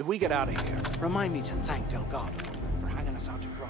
If we get out of here, remind me to thank Delgado for hanging us out to dry.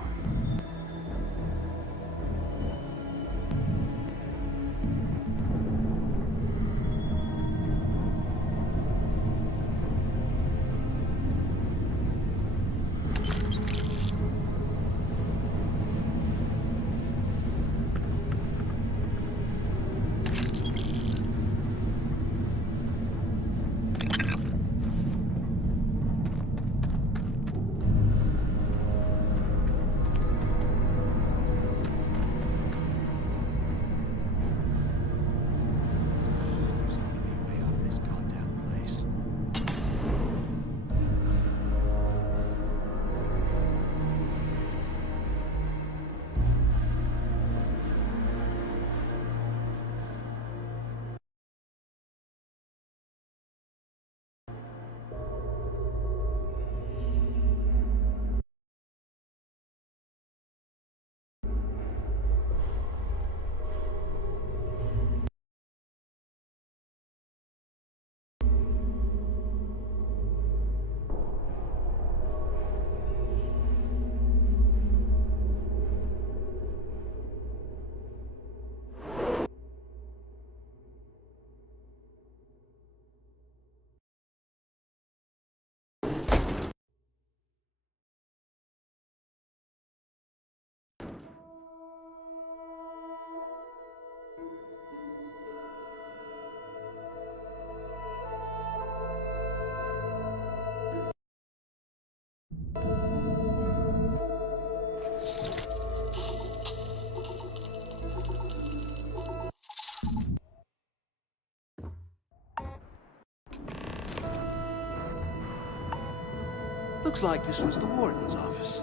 Looks like this was the warden's office.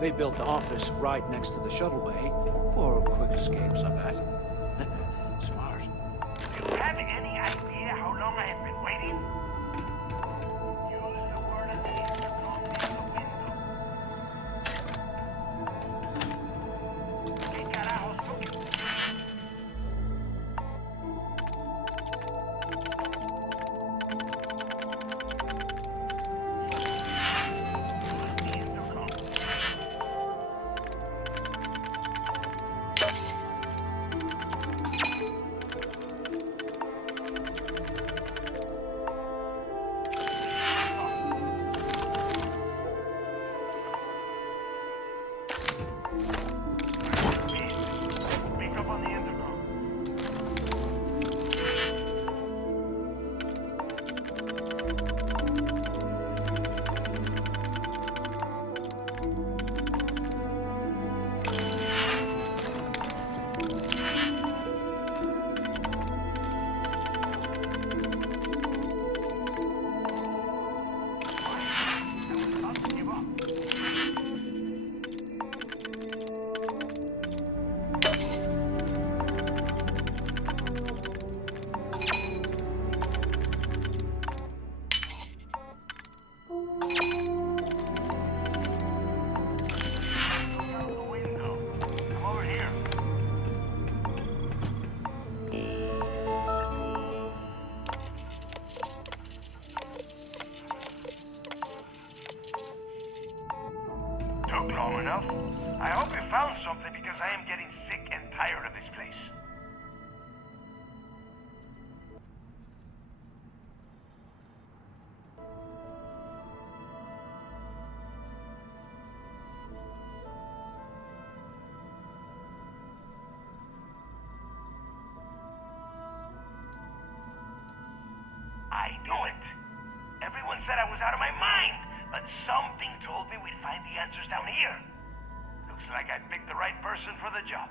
They built the office right next to the shuttle bay for quick escapes, I bet. Smart. Do you have any idea how long I have been waiting? Use the word of the intercom in the window. ¿Qué carajos toque? Took long enough. I hope you found something because I am getting sick and tired of this place. I knew it. Everyone said I was out of my mind, but something told me we'd find the answers down here. Looks like I picked the right person for the job.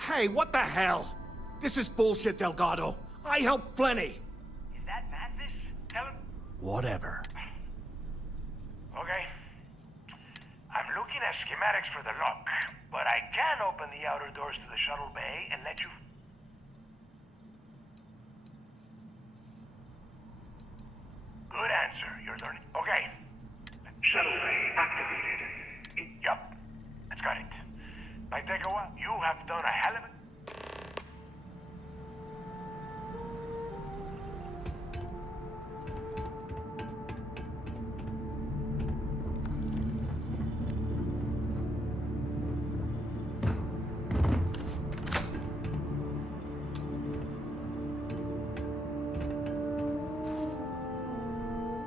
Hey, what the hell? This is bullshit, Delgado. I helped plenty. Is that Mathis? Tell him. Whatever. Okay. I'm looking at schematics for the lock, but I can open the outer doors to the shuttle bay and let you... Good answer. You're learning. Okay. Shuttle bay activated. Yup. That's got it. Might take a while. You have done a hell of it.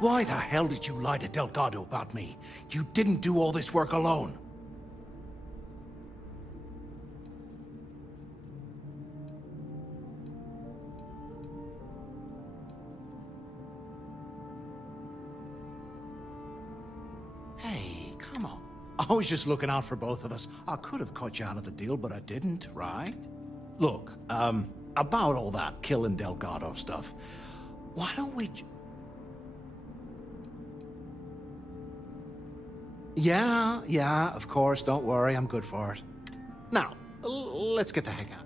Why the hell did you lie to Delgado about me? You didn't do all this work alone. Hey, come on. I was just looking out for both of us. I could have cut you out of the deal, but I didn't, right? Look, about all that killing Delgado stuff, why don't we... Yeah, of course, don't worry, I'm good for it. Now, let's get the heck out.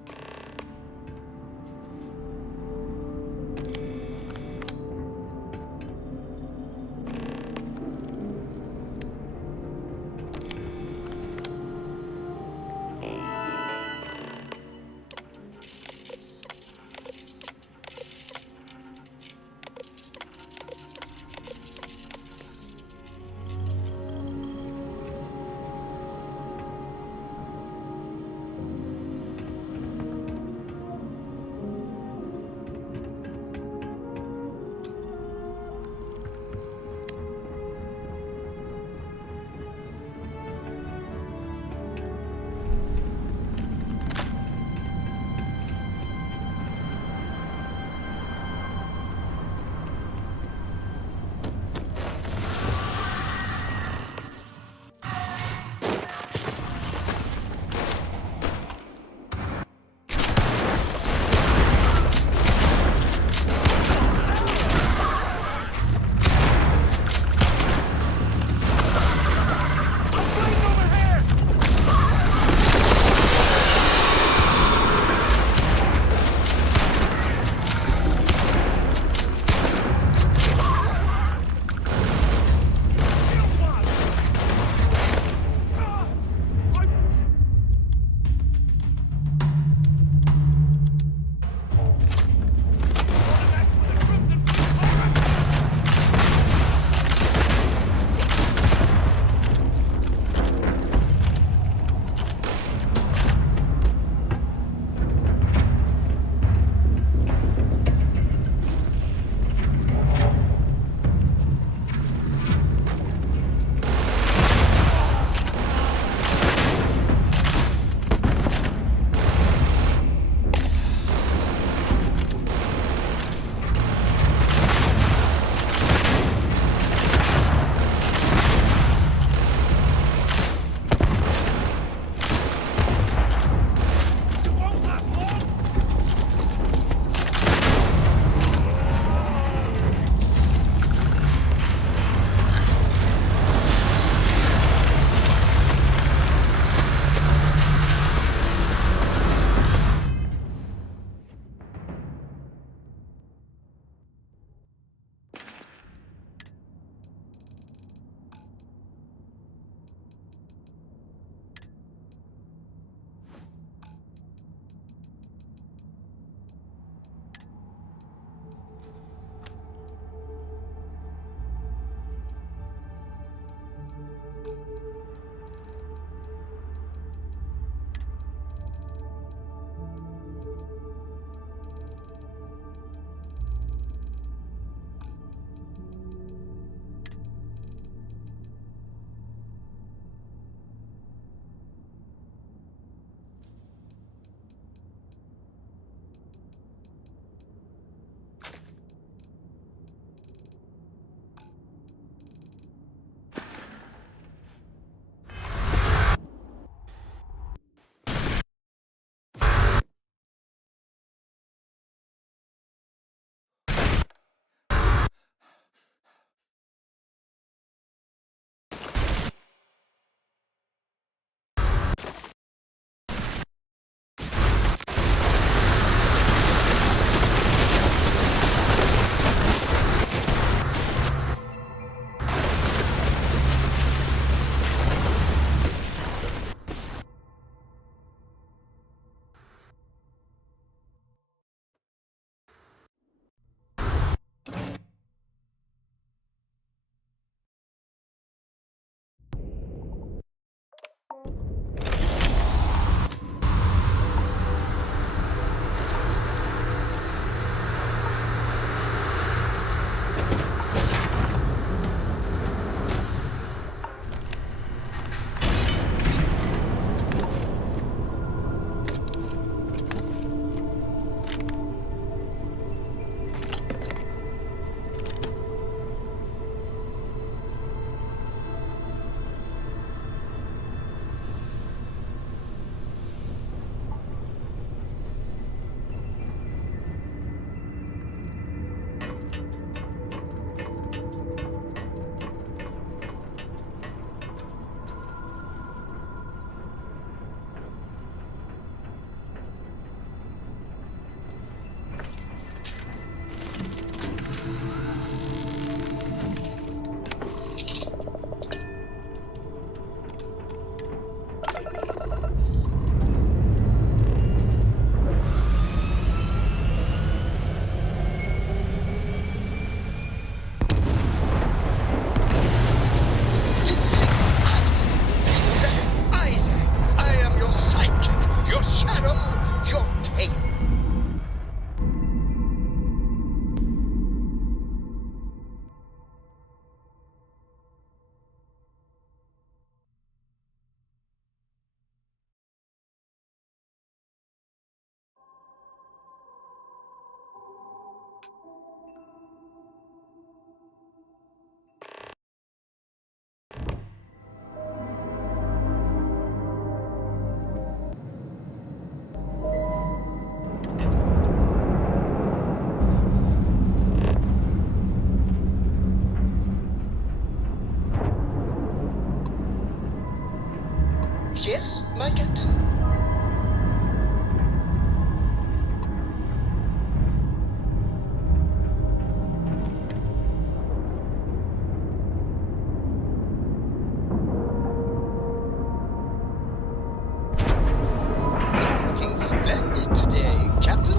looking splendid today, Captain.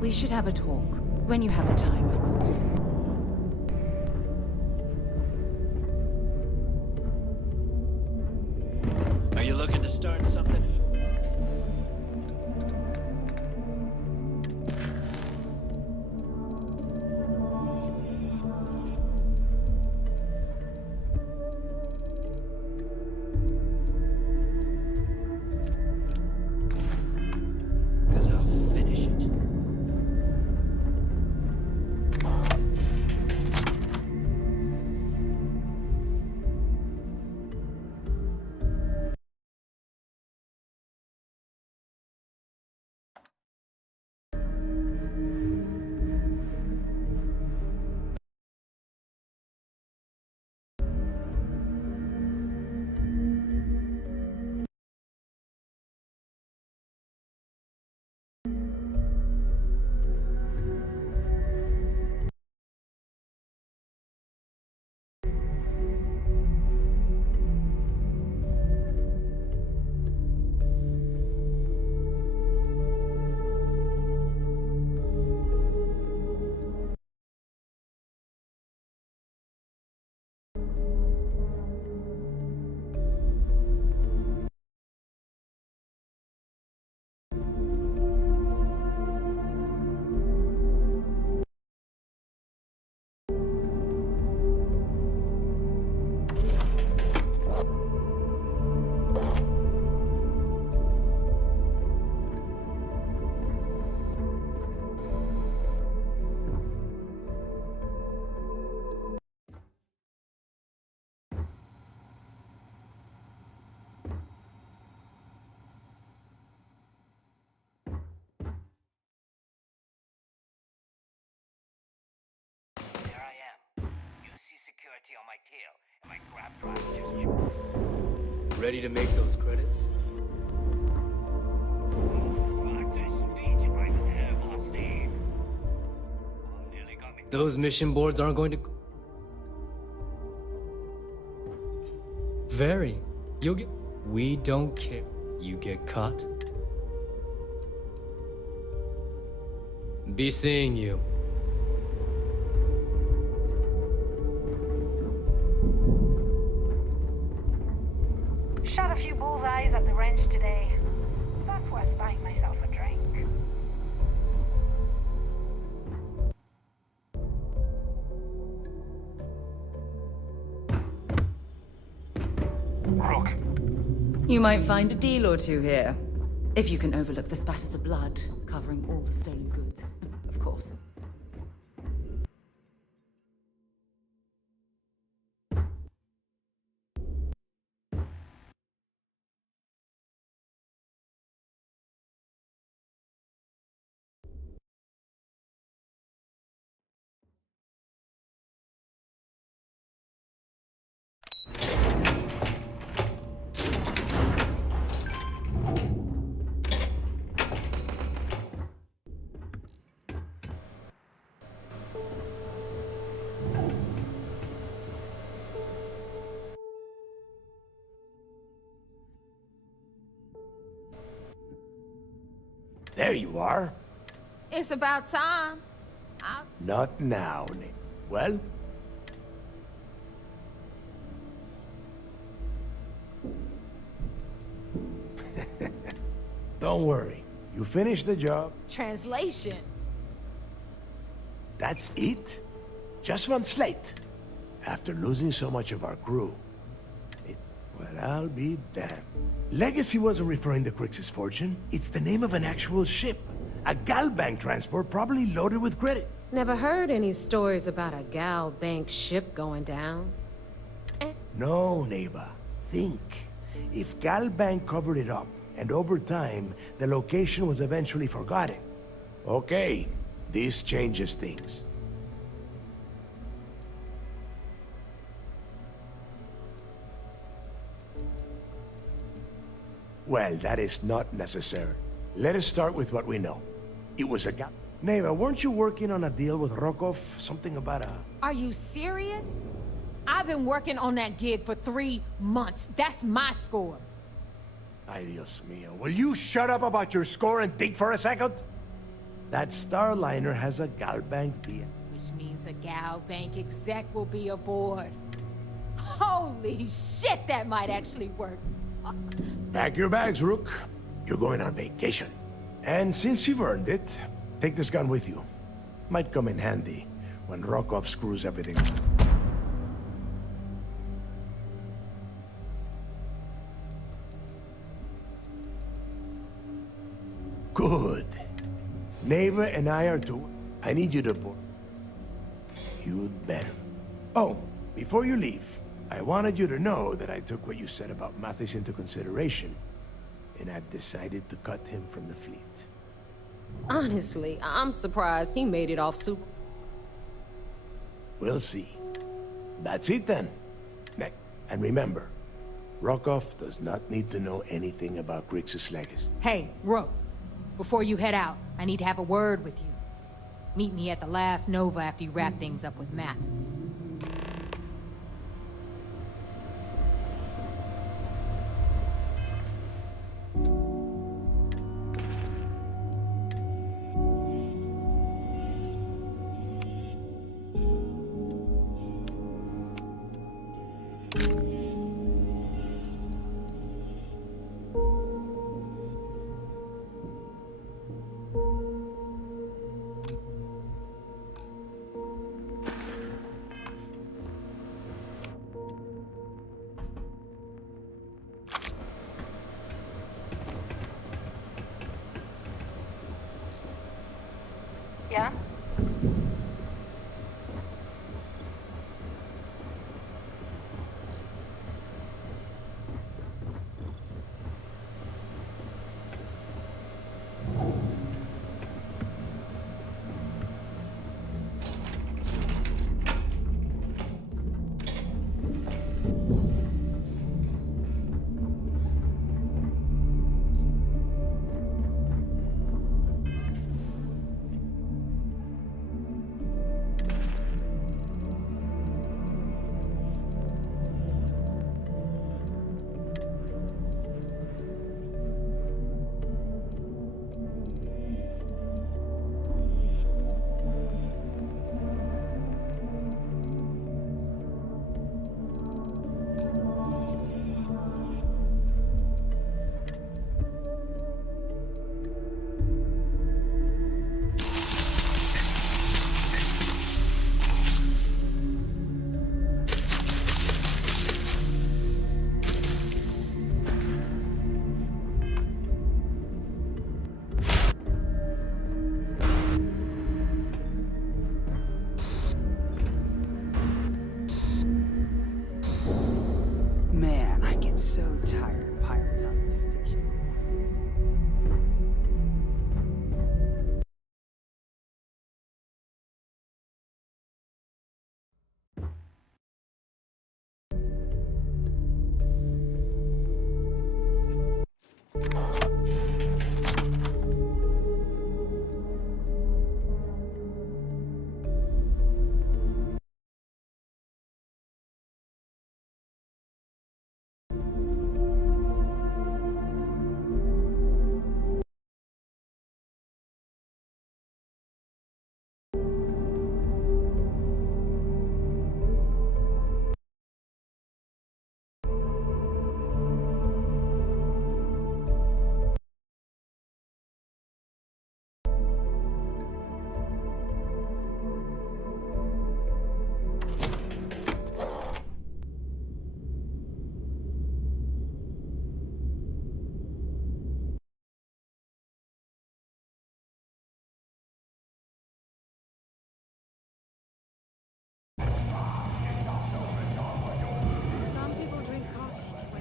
We should have a talk. When you have the time, of course. Are you looking to start something? Because I'll finish it. On my tail, and my grab drive just Ready to make those credits? Those mission boards aren't going to... Very. You'll get... We don't care. You get caught. Be seeing you. Shot a few bullseyes at the ranch today. That's worth buying myself a drink. Rook. You might find a deal or two here. If you can overlook the spatters of blood covering all the stolen goods, of course. There you are. It's about time. Not now, Nick. Well? Don't worry. You finished the job. Translation. That's it? Just one slate. after losing so much of our crew. Well, I'll be damned. Legacy wasn't referring to Crix's fortune. It's the name of an actual ship. A Galbank transport probably loaded with credit. Never heard any stories about a Gal Bank ship going down. No, Neva. Think. If Galbank covered it up, and over time, the location was eventually forgotten. Okay, this changes things. Well, that is not necessary. Let us start with what we know. It was a Gal... Neva, weren't you working on a deal with Rokov? Something about a... Are you serious? I've been working on that gig for 3 months. That's my score. Ay, Dios mío. Will you shut up about your score and think for a second? That Starliner has a Galbank via. Which means a Gal Bank exec will be aboard. Holy shit, that might actually work. Pack your bags, Rook. You're going on vacation. And since you've earned it, take this gun with you. Might come in handy when Rokov screws everything up. Good. Neva and I are to... I need you to... You'd better. Oh, before you leave, I wanted you to know that I took what you said about Mathis into consideration, and I've decided to cut him from the fleet. Honestly, I'm surprised he made it off super... We'll see. That's it then. And remember, Rokov does not need to know anything about Grixis legacy. Hey, Rook. Before you head out, I need to have a word with you. Meet me at the last Nova after you wrap things up with Mathis. Yeah?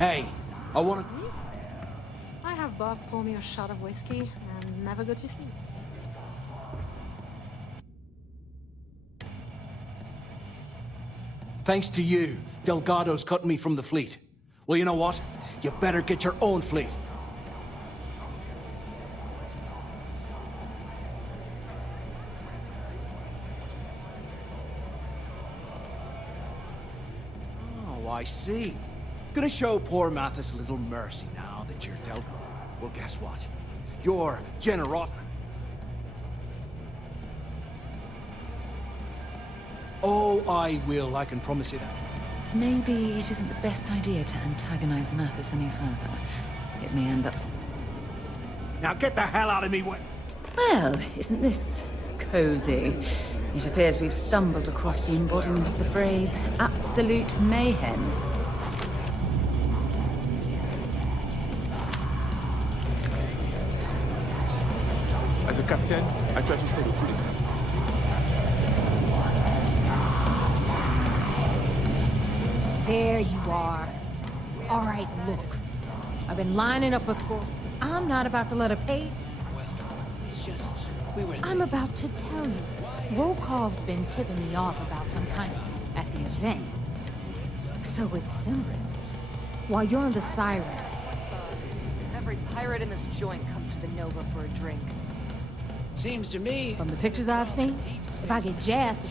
Hey, I wanna... I have Bob pour me a shot of whiskey and never go to sleep. Thanks to you, Delgado's cutting me from the fleet. Well, you know what? You better get your own fleet. Oh, I see. Gonna show poor Mathis a little mercy now that you're Delgo. Well, guess what? Your generosity... Oh, I will, I can promise you that. Maybe it isn't the best idea to antagonize Mathis any further. It may end up... Now get the hell out of me, Well, isn't this cozy? It appears we've stumbled across the embodiment of the phrase, absolute mayhem. As a captain, I try to set a good example. There you are. All right, look. I've been lining up a score. I'm not about to let her pay. It's just... we were... I'm about to tell you. Volkov's been tipping me off about some kind of... at the event. So it's simple. While you're on the Siren... Every pirate in this joint comes to the Nova for a drink. Seems to me... From the pictures I've seen, if I get jazzed...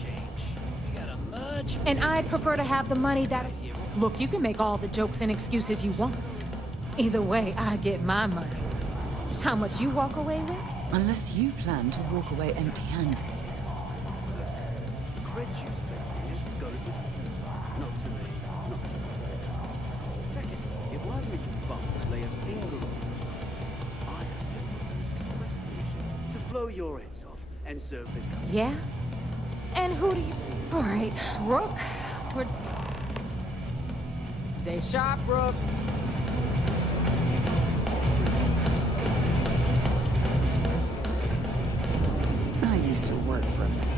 And I'd prefer to have the money that... Look, you can make all the jokes and excuses you want. Either way, I get my money. How much you walk away with? Unless you plan to walk away empty-handed. Creds you spend go to the fleet. Not to me. Not to me. Second, if either of you bums lay a finger on those creds, I have Delgado's express permission to blow your heads off and serve the government. Yeah? And who do you... All right, Rook. We're... Stay sharp, Rook. I used to work for a man.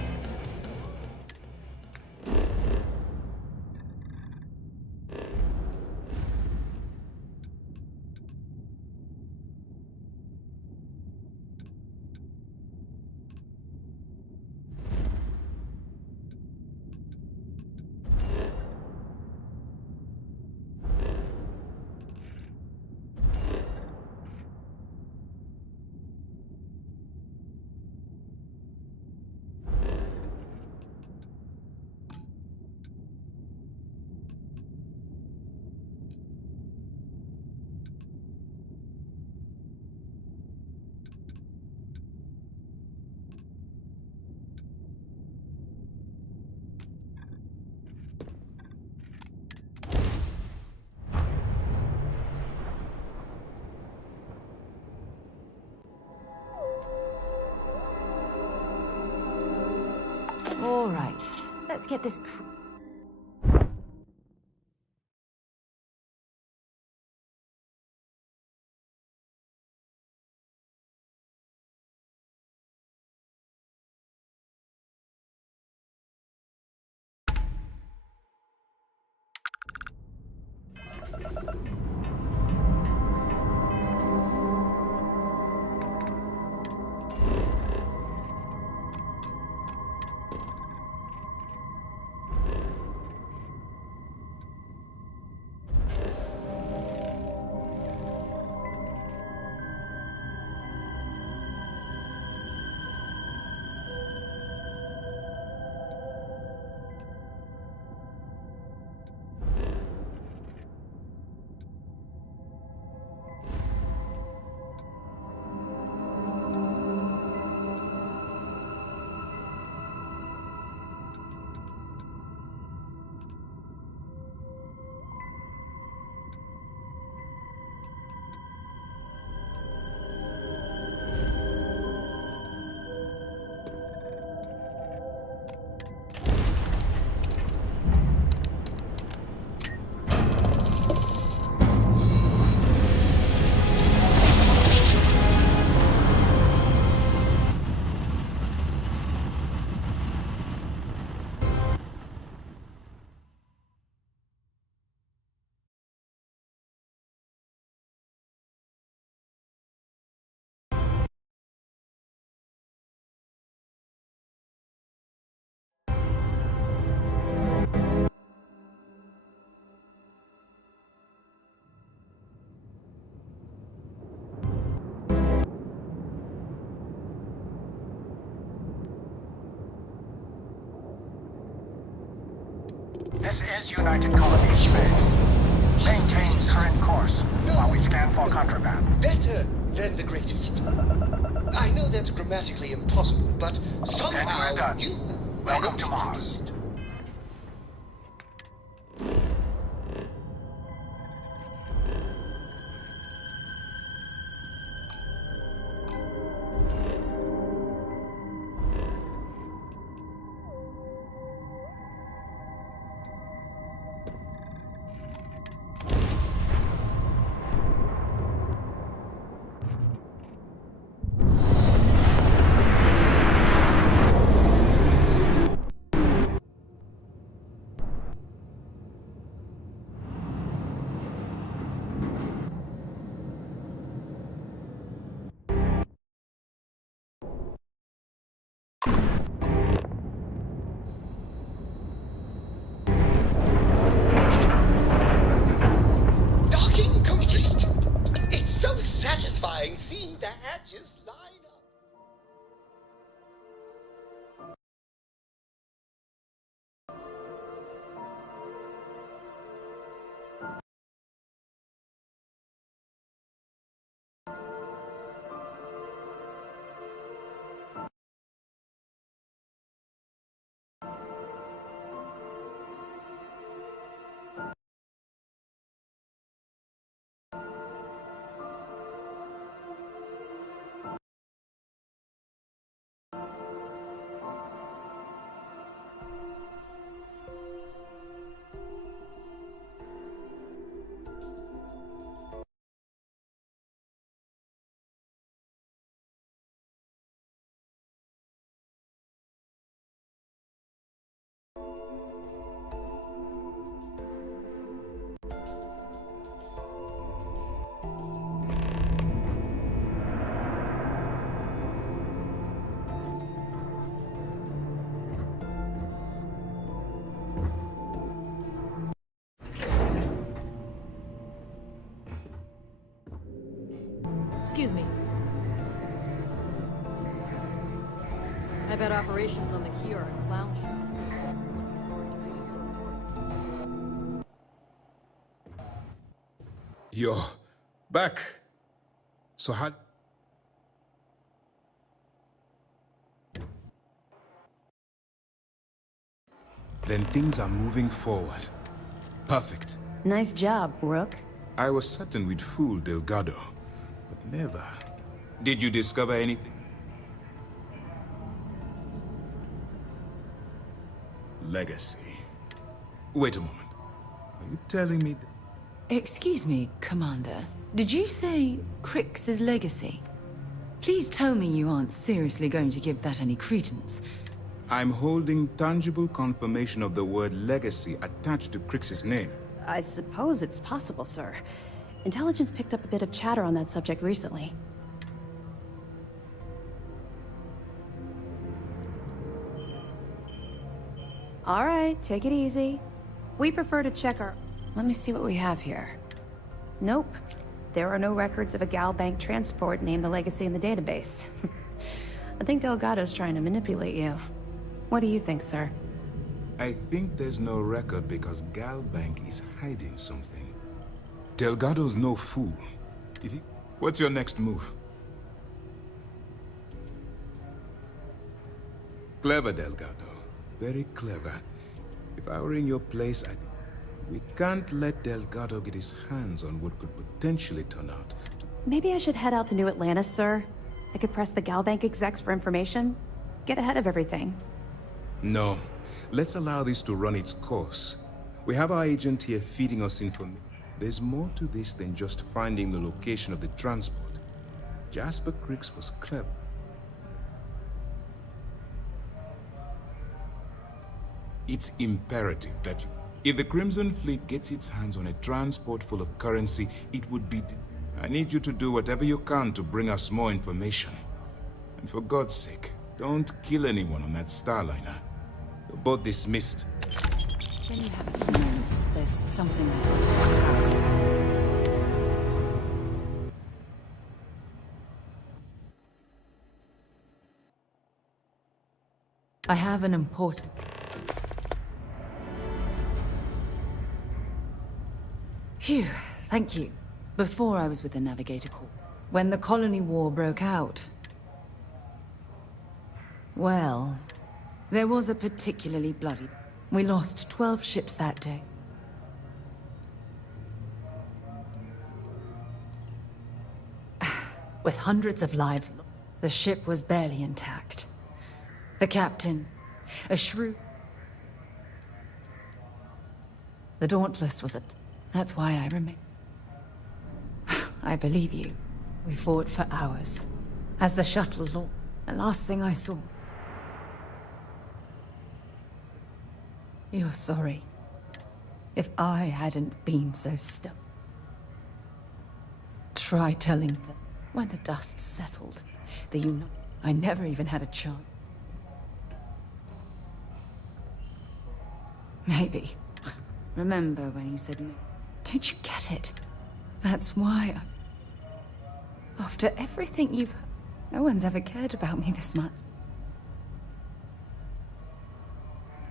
All right, let's get this... United Colonies space. Maintain current course while we scan for contraband. Better than the greatest. I know that's grammatically impossible, but Then we're somehow done. you Welcome managed to to Mars. do it. Docking complete! It's so satisfying seeing the hatches line up. Excuse me. I bet operations on the key are a clown show. Looking forward to reading your report. You're back. So how... Then things are moving forward. Perfect. Nice job, Rook. I was certain we'd fool Delgado, but never. Did you discover anything? Legacy. Wait a moment. Are you telling me that... Excuse me, Commander. Did you say Crix's legacy? Please tell me you aren't seriously going to give that any credence. I'm holding tangible confirmation of the word legacy attached to Crix's name. I suppose it's possible, sir. Intelligence picked up a bit of chatter on that subject recently. All right, take it easy. We prefer to check our... Let me see what we have here. Nope. There are no records of a Gal Bank transport named the Legacy in the database. I think Delgado's trying to manipulate you. What do you think, sir? I think there's no record because Gal Bank is hiding something. Delgado's no fool. What's your next move? Clever, Delgado. Very clever. If I were in your place, we can't let Delgado get his hands on what could potentially turn out to... Maybe I should head out to New Atlantis, sir. I could press the Gal Bank execs for information. Get ahead of everything. No. Let's allow this to run its course. We have our agent here feeding us information. There's more to this than just finding the location of the transport. Jasper Crix was clever. It's imperative that if the Crimson Fleet gets its hands on a transport full of currency, it would be... I need you to do whatever you can to bring us more information. And for God's sake, don't kill anyone on that Starliner. You're both dismissed. When you have a few moments, there's something I'd like to discuss. I have an important... Phew, thank you. Before I was with the Navigator Corps, when the Colony War broke out, well, there was a particularly bloody... We lost 12 ships that day. With hundreds of lives, the ship was barely intact. The captain, a shrew... The Dauntless was it. That's why I remain. I believe you. We fought for hours. As the shuttle launched, the last thing I saw... You're sorry. If I hadn't been so still. Try telling them when the dust settled that I never even had a chance. Maybe. Remember when you said no? Don't you get it? That's why After everything you've heard, no one's ever cared about me this much.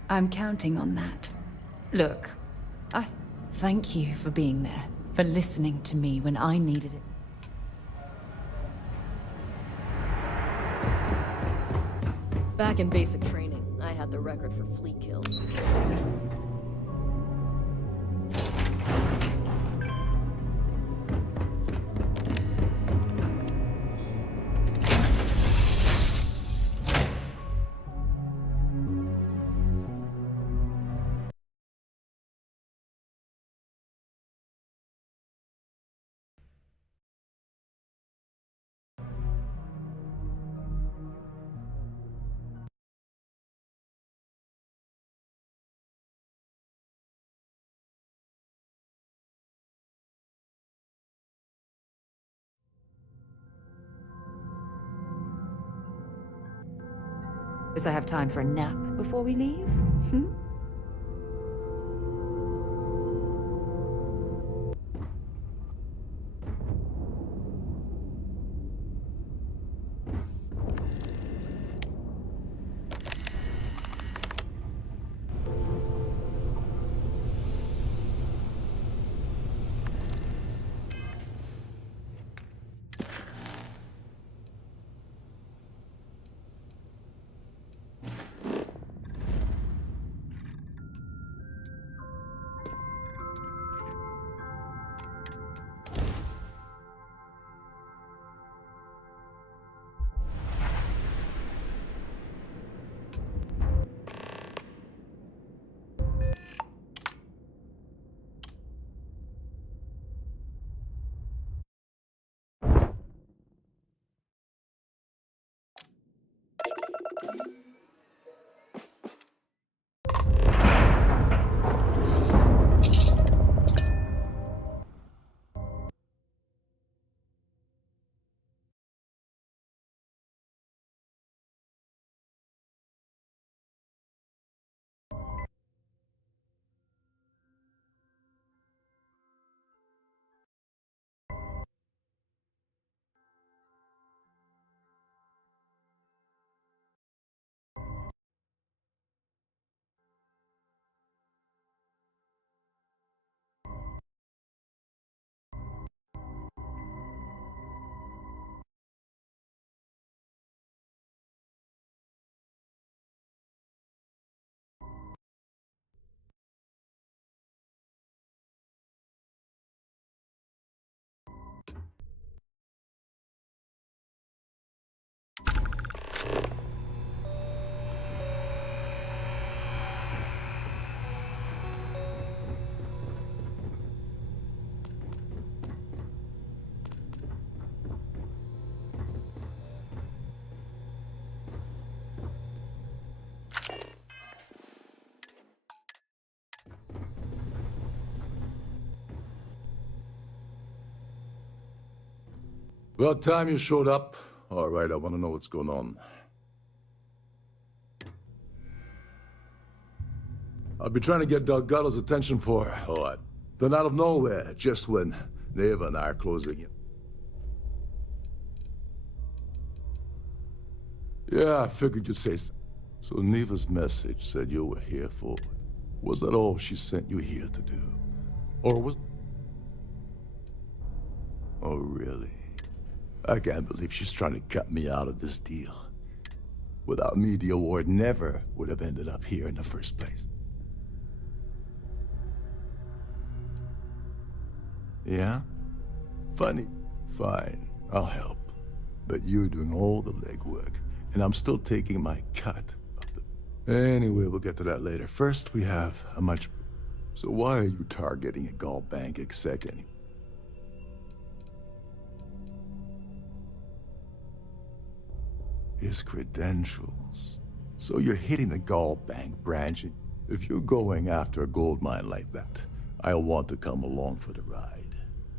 I'm counting on that. Look, I thank you for being there, for listening to me when I needed it. Back in basic training, I had the record for fleet kills. Does I have time for a nap before we leave? Hmm? About time you showed up. All right, I want to know what's going on. I've been trying to get Delgado's attention for what? Then out of nowhere, just when Neva and I are closing in. Yeah, I figured you'd say so. So Neva's message said you were here for it. Was that all she sent you here to do? Or was... Oh, really? I can't believe she's trying to cut me out of this deal. Without me, the award never would have ended up here in the first place. Yeah? Funny. Fine, I'll help. But you're doing all the legwork, and I'm still taking my cut of the... Anyway, we'll get to that later. First, we have a much... So why are you targeting a Gall Bank exec anyway? His credentials. So you're hitting the Gall Bank branch. If you're going after a gold mine like that, I'll want to come along for the ride.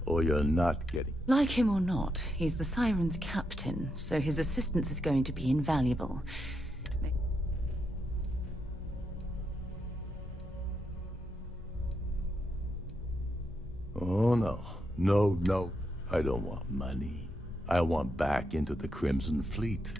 Or you're not getting... Like him or not, he's the Siren's captain, so his assistance is going to be invaluable. Oh, no. No, no. I don't want money. I want back into the Crimson Fleet.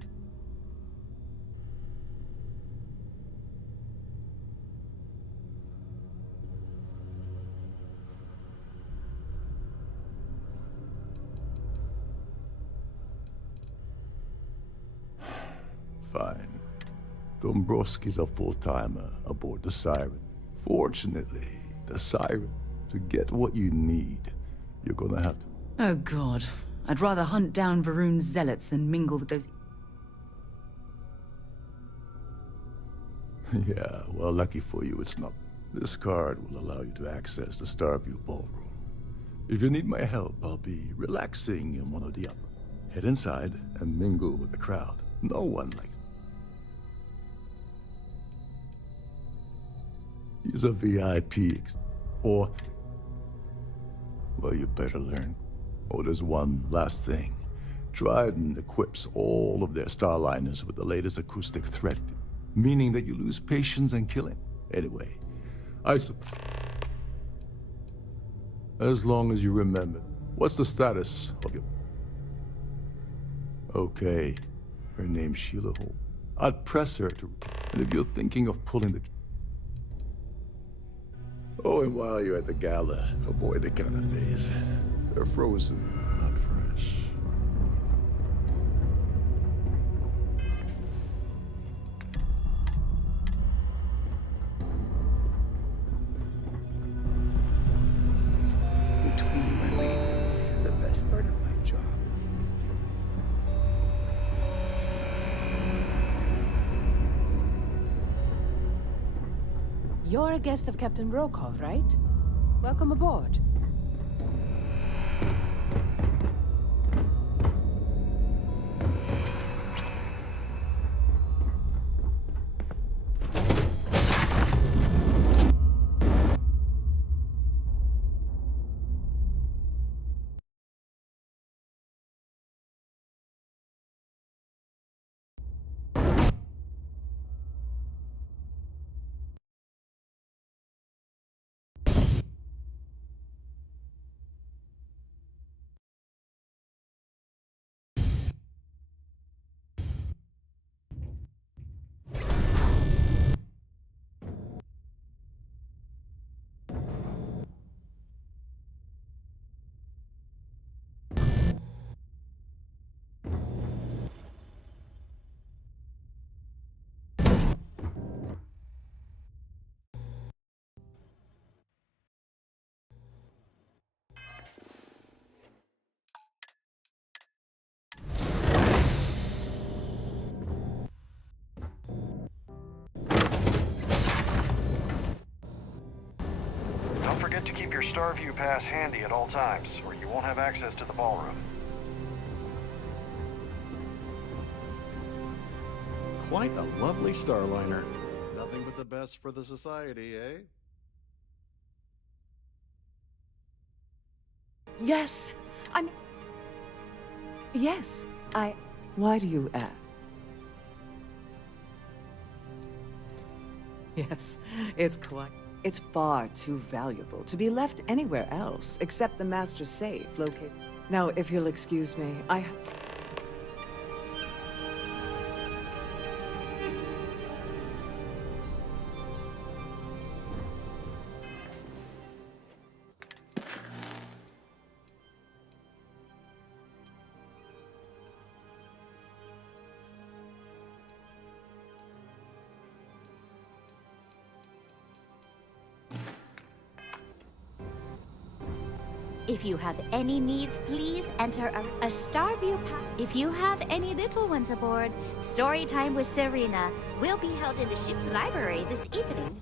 Fine. Dombrowski's a full-timer aboard the Siren. Fortunately, the Siren, to get what you need, you're gonna have to... Oh god. I'd rather hunt down Varun's zealots than mingle with those... Yeah, well, lucky for you, it's not. This card will allow you to access the Starfield ballroom. If you need my help, I'll be relaxing in one of the upper. Head inside and mingle with the crowd. No one likes... He's a VIP, or... Well, you better learn. Oh, there's one last thing. Trident equips all of their Starliners with the latest acoustic threat, meaning that you lose patience and killing. Anyway, as long as you remember, what's the status of your... Okay, her name's Sheila Holmes. I'd press her to... And if you're thinking of pulling the... Oh, and while you're at the gala, avoid the canapes. They're frozen, not fresh. Between you and me, the best part of my job is... You're a guest of Captain Rokov, right? Welcome aboard. Don't forget to keep your Starview pass handy at all times, or you won't have access to the ballroom. Quite a lovely Starliner. Nothing but the best for the society, eh? Yes, Yes, Why do you ask? Yes, it's far too valuable to be left anywhere else except the master safe located... Now, if you'll excuse me, If you have any needs, please enter a Starview pack. If you have any little ones aboard, story time with Serena will be held in the ship's library this evening.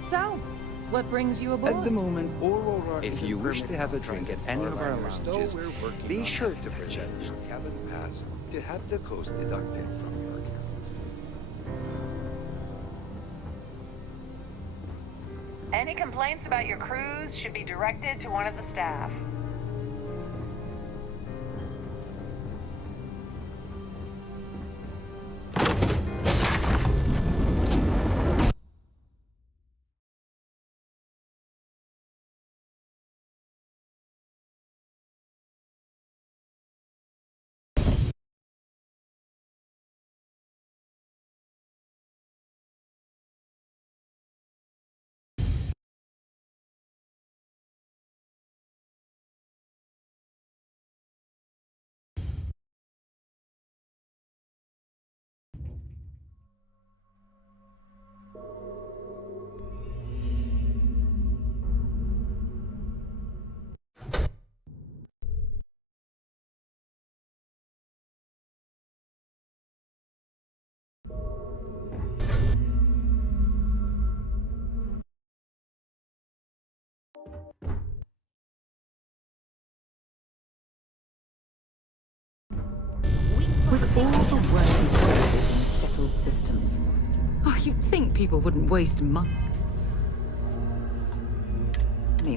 So, what brings you aboard? At the moment, Aurora if you wish to have a drink at any of our lounges, be sure to present your cabin pass to have the cost deducted from your account. Any complaints about your cruise should be directed to one of the staff. With all the working processes and settled systems, you'd think people wouldn't waste money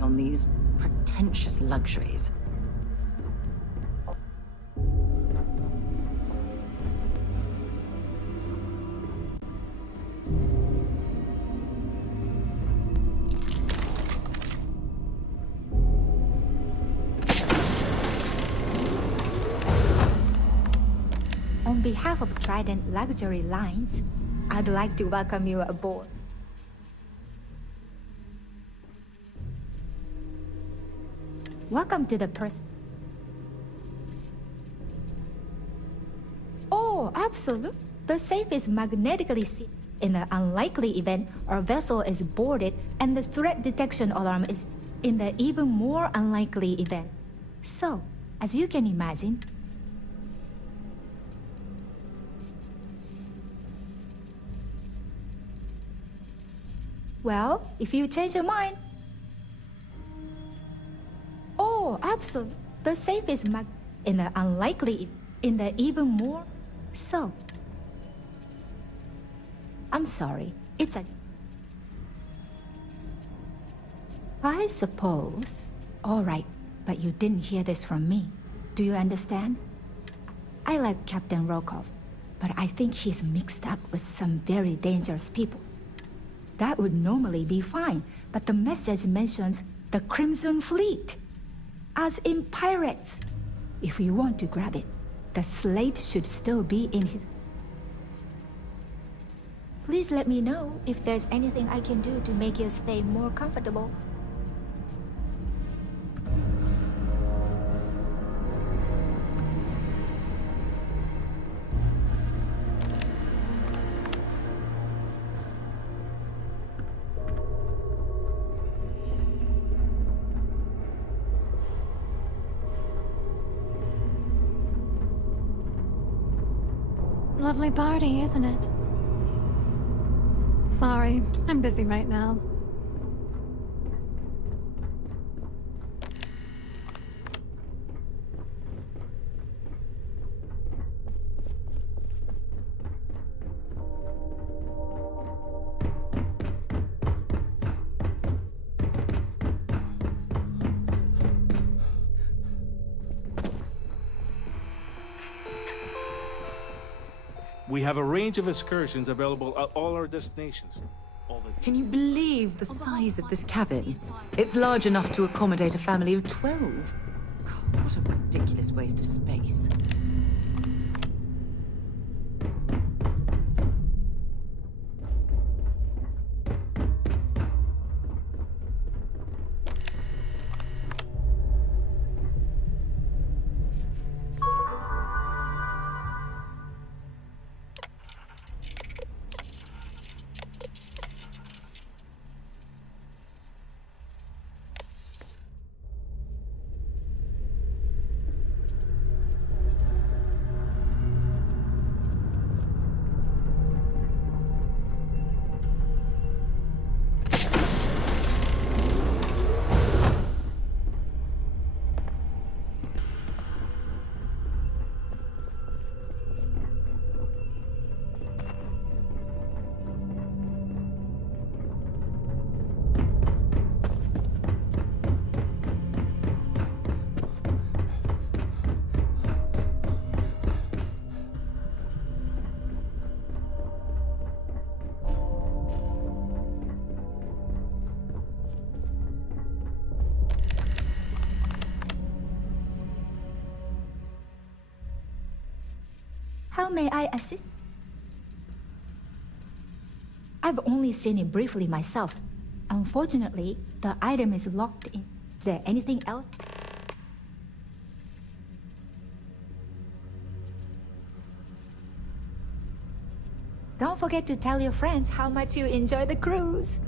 on these pretentious luxuries. On behalf of Trident Luxury Lines, I'd like to welcome you aboard. Welcome to the Oh, absolutely. The safe is magnetically sealed. In the unlikely event our vessel is boarded and the threat detection alarm is in the even more unlikely event. So, as you can imagine, well, if you change your mind. Oh, absolutely. The safe is in the unlikely, in the even more. So, I'm sorry. It's a. I suppose. All right, but you didn't hear this from me. Do you understand? I like Captain Rokov, but I think he's mixed up with some very dangerous people. That would normally be fine, but the message mentions the Crimson Fleet, as in pirates. If you want to grab it, the slate should still be in his... Please let me know if there's anything I can do to make your stay more comfortable. Lovely party, isn't it? Sorry, I'm busy right now. We have a range of excursions available at all our destinations. Can you believe the size of this cabin? It's large enough to accommodate a family of 12. God, what a ridiculous waste of space. How may I assist? I've only seen it briefly myself. Unfortunately, the item is locked in. Is there anything else? Don't forget to tell your friends how much you enjoy the cruise.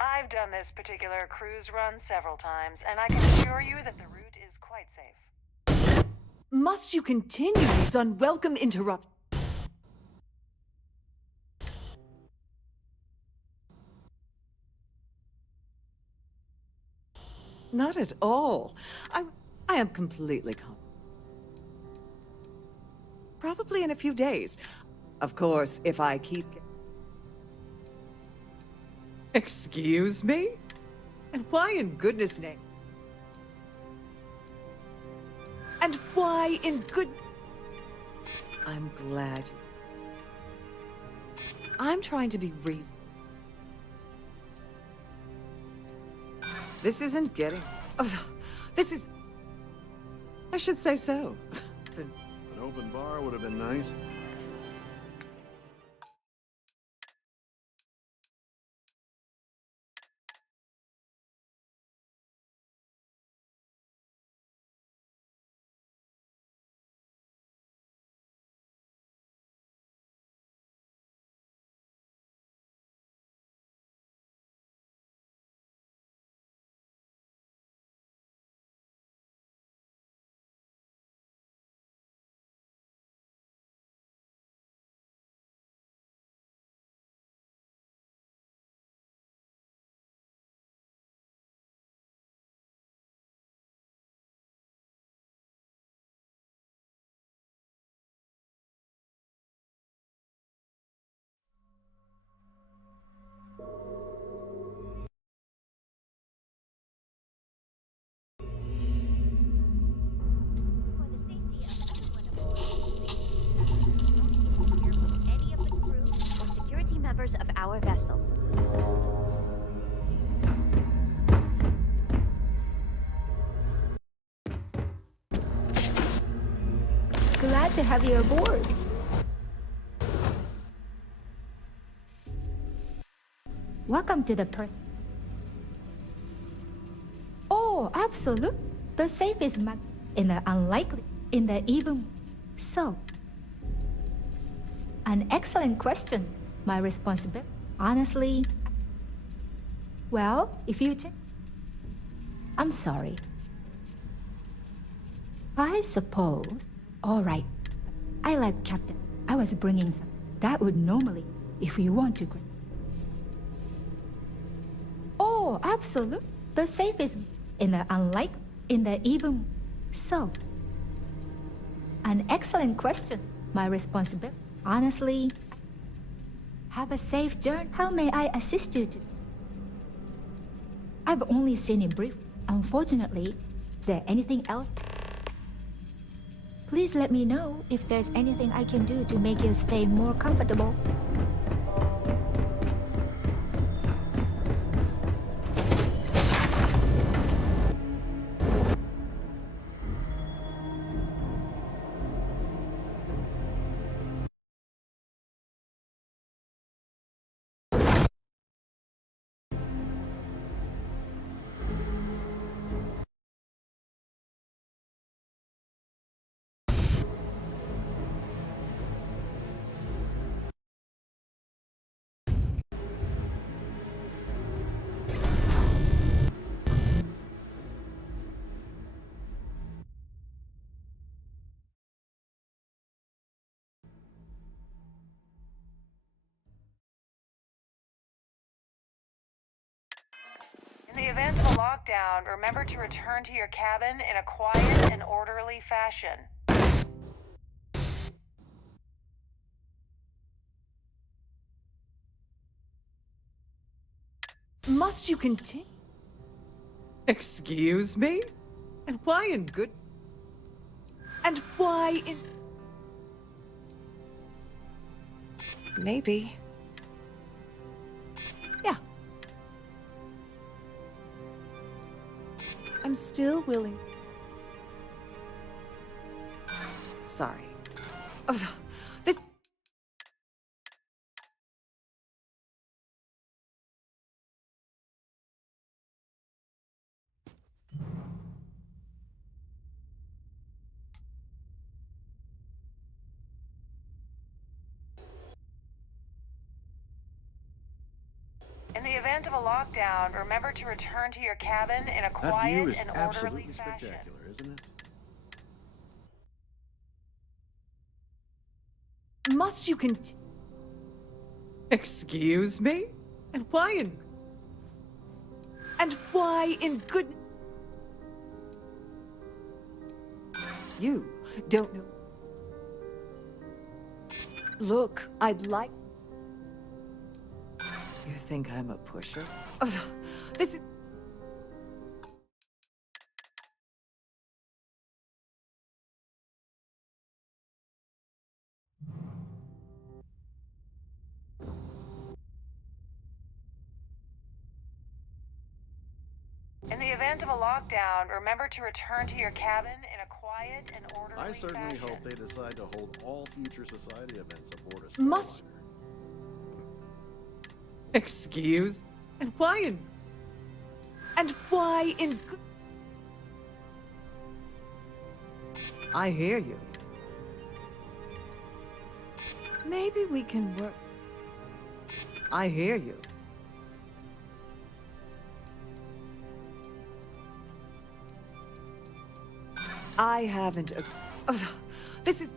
I've done this particular cruise run several times, and I can assure you that the route is quite safe. Must you continue these unwelcome interruptions? Not at all. I am completely calm. Probably in a few days. Of course, if I keep... Excuse me? And why in goodness name? And why in good... I'm glad. I'm trying to be reasonable. This isn't getting... Oh, this is... I should say so. An open bar would have been nice. Members of our vessel. Glad to have you aboard. Welcome to the person. Oh, absolute. The safe is marked in the unlikely, in the even. So, an excellent question. My responsibility. Honestly, well, if you I'm sorry. I suppose. All right. I like Captain. I was bringing some. That would normally, if you want to. Oh, absolute. The safe is in the unlikely, in the even. So, an excellent question. My responsibility. Honestly, have a safe journey. How may I assist you today? I've only seen it briefly. Unfortunately, is there anything else? Please let me know if there's anything I can do to make your stay more comfortable. event of a lockdown, remember to return to your cabin in a quiet and orderly fashion. Must you continue? Excuse me? And why in good... And why in... Maybe. Yeah. I'm still willing. Sorry. Oh, this... In the event of a lockdown, remember to return to your cabin in a That view quiet is and orderly absolutely fashion. spectacular, isn't it? Must you continue? Excuse me? And why in... And why in good... You don't know... Look, I'd like... You think I'm a pusher? Oh, this is... In the event of a lockdown, remember to return to your cabin in a quiet and orderly I certainly fashion. hope they decide to hold all future society events aboard a Must... Starliner. Excuse? And why in... And why in good... I hear you. Maybe we can work... I hear you. I haven't... Oh, this is...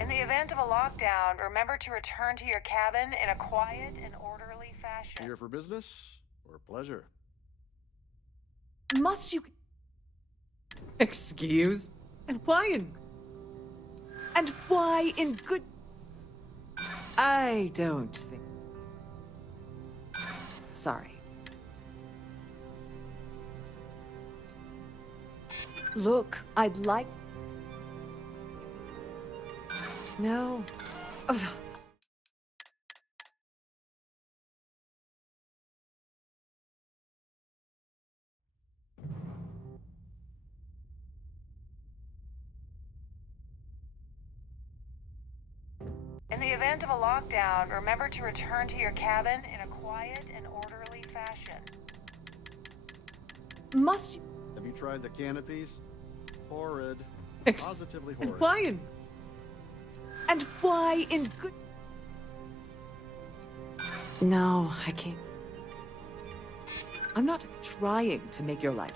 In the event of a lockdown, remember to return to your cabin in a quiet and orderly fashion. Here for business or pleasure? Must you... Excuse? And why in... And why in good... I don't think... Sorry. Look, I'd like... No. Ugh. In the event of a lockdown, remember to return to your cabin in a quiet and orderly fashion. Must you... Have you tried the canopies? Horrid. Ex- Positively And horrid. why in... And why in good... No, I can't. I'm not trying to make your life...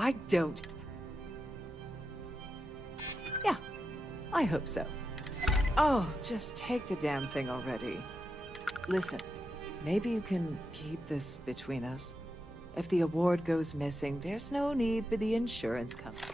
I don't... Yeah, I hope so. Oh, just take the damn thing already. Listen, maybe you can keep this between us. If the award goes missing, there's no need for the insurance company.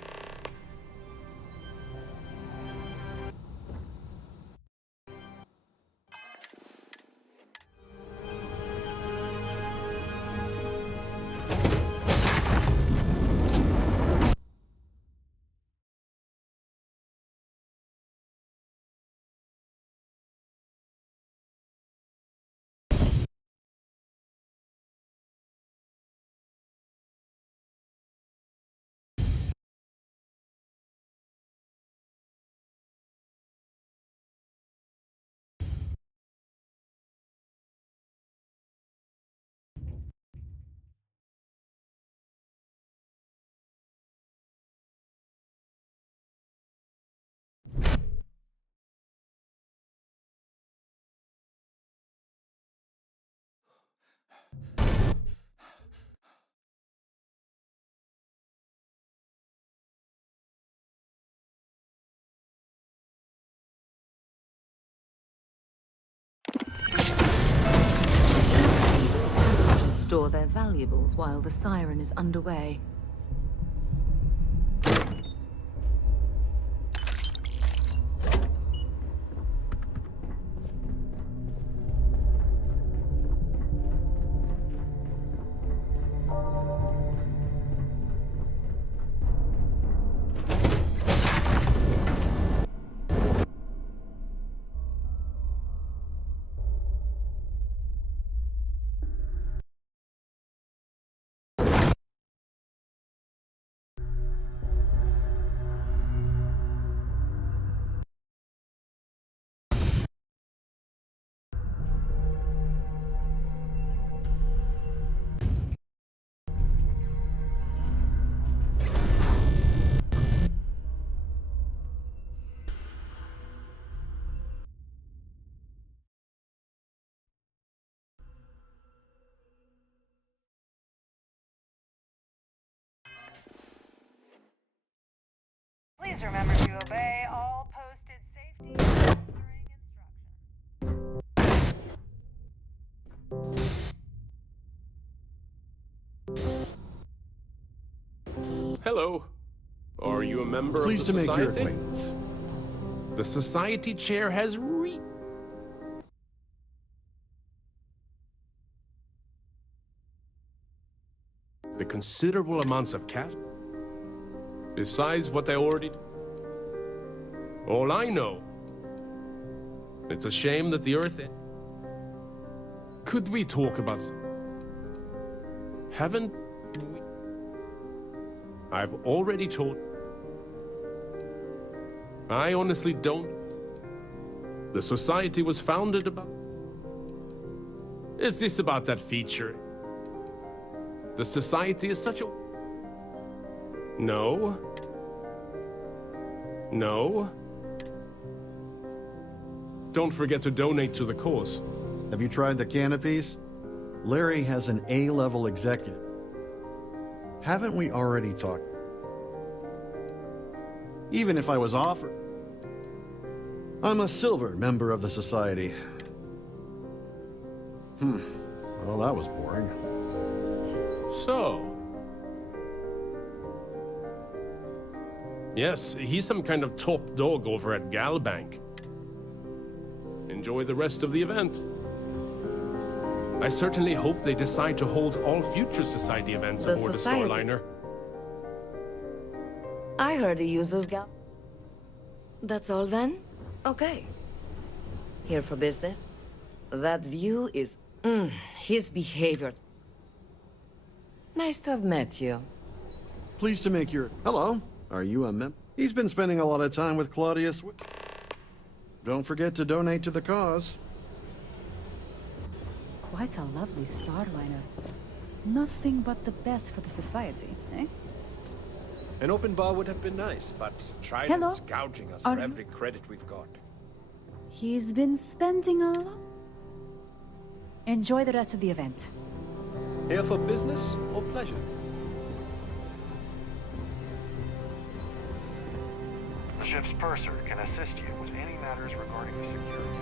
store their valuables while the siren is underway. Please remember to obey all posted safety Hello. Are you a member Pleased of the to make your society? acquaintance. The society chair has the considerable amounts of cash. Besides what I already... All I know, it's a shame that the Earth... Could we talk about... Haven't we... I've already told... I honestly don't... The society was founded about... Is this about that feature? The society is such a... No. No. Don't forget to donate to the cause. Have you tried the canopies? Larry has an A-level executive. Haven't we already talked? Even if I was offered... I'm a silver member of the society. Well, that was boring. So... Yes, he's some kind of top dog over at Galbank. Enjoy the rest of the event. I certainly hope they decide to hold all future society events aboard the Starliner. I heard he uses Gal. That's all then? Okay. Here for business? That view is... his behavior. Nice to have met you. Pleased to make your... Hello. Are you a member? He's been spending a lot of time with Claudius. Don't forget to donate to the cause. Quite a lovely Starliner. Nothing but the best for the society, eh? An open bar would have been nice, but Trident's gouging us for every credit we've got. He's been spending a lot. Enjoy the rest of the event. Here for business or pleasure? The ship's purser can assist you with any matters regarding security.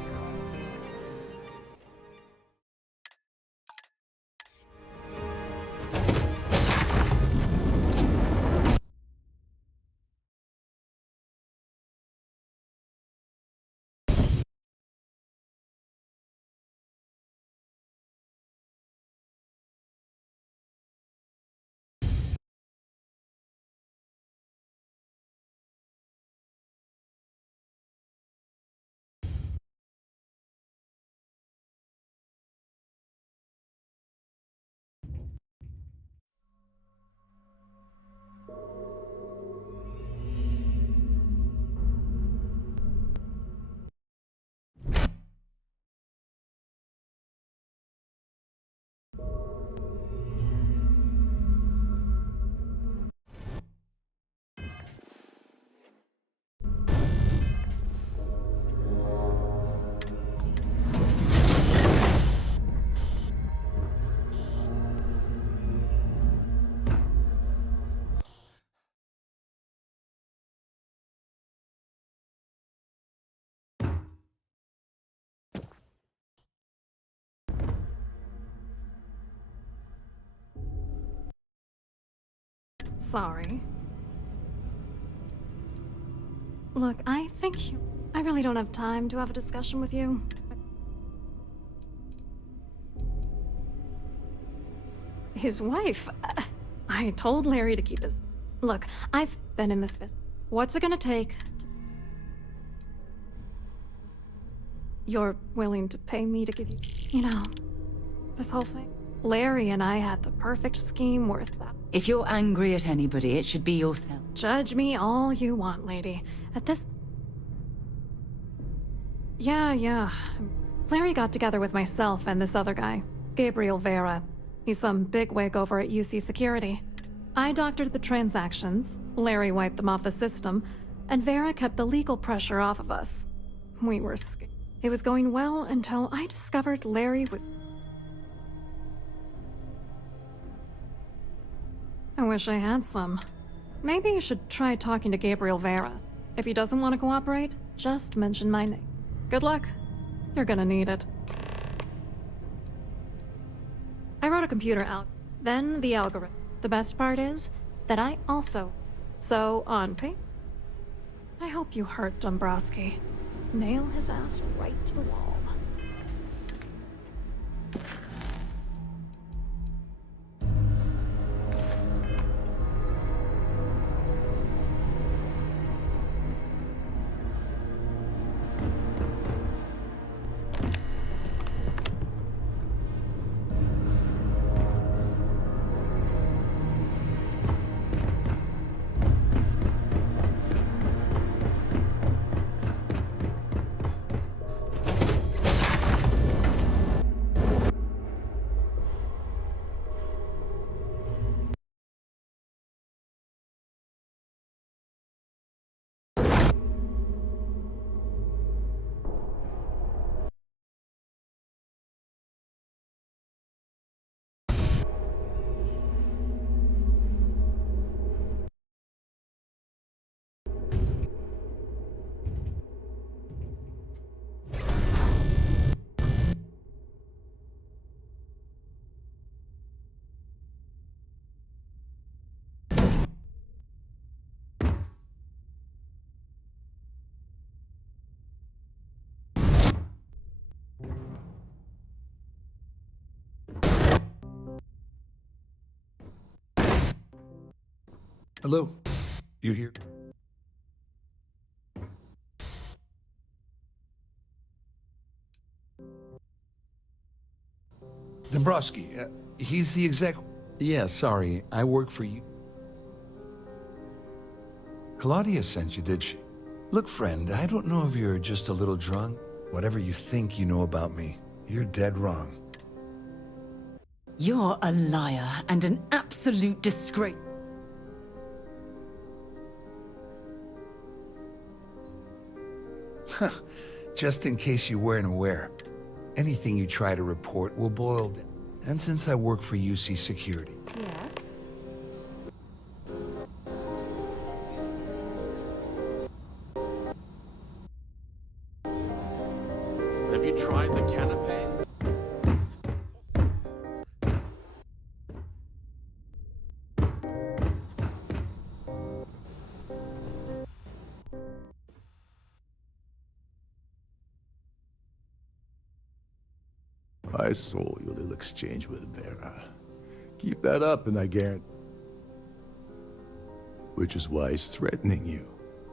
sorry. Look, I really don't have time to have a discussion with you. His wife? I told Larry to keep his... Look, I've been in this business. What's it gonna take? You're willing to pay me to give you... You know, this whole thing? Larry and I had the perfect scheme worth that. If you're angry at anybody, it should be yourself. Judge me all you want, lady. At this... Yeah. Larry got together with myself and this other guy, Gabriel Vera. He's some bigwig over at UC Security. I doctored the transactions, Larry wiped them off the system, and Vera kept the legal pressure off of us. We were scared. It was going well until I discovered Larry was... I wish I had some. Maybe you should try talking to Gabriel Vera. If he doesn't want to cooperate, just mention my name. Good luck. You're gonna need it. I wrote a computer then the algorithm. The best part is that I also... So, on paper, I hope you hurt Dombrowski. Nail his ass right to the wall. Hello? You here? Dombrowski, he's the exec... Yeah, sorry, I work for you. Claudia sent you, did she? Look, friend, I don't know if you're just a little drunk. Whatever you think you know about me, you're dead wrong. You're a liar and an absolute disgrace. Just in case you weren't aware, anything you try to report will boil down. And since I work for UC Security... Yeah? Have you tried the canapes? I saw your little exchange with Vera. Keep that up and I guarantee... Which is why he's threatening you.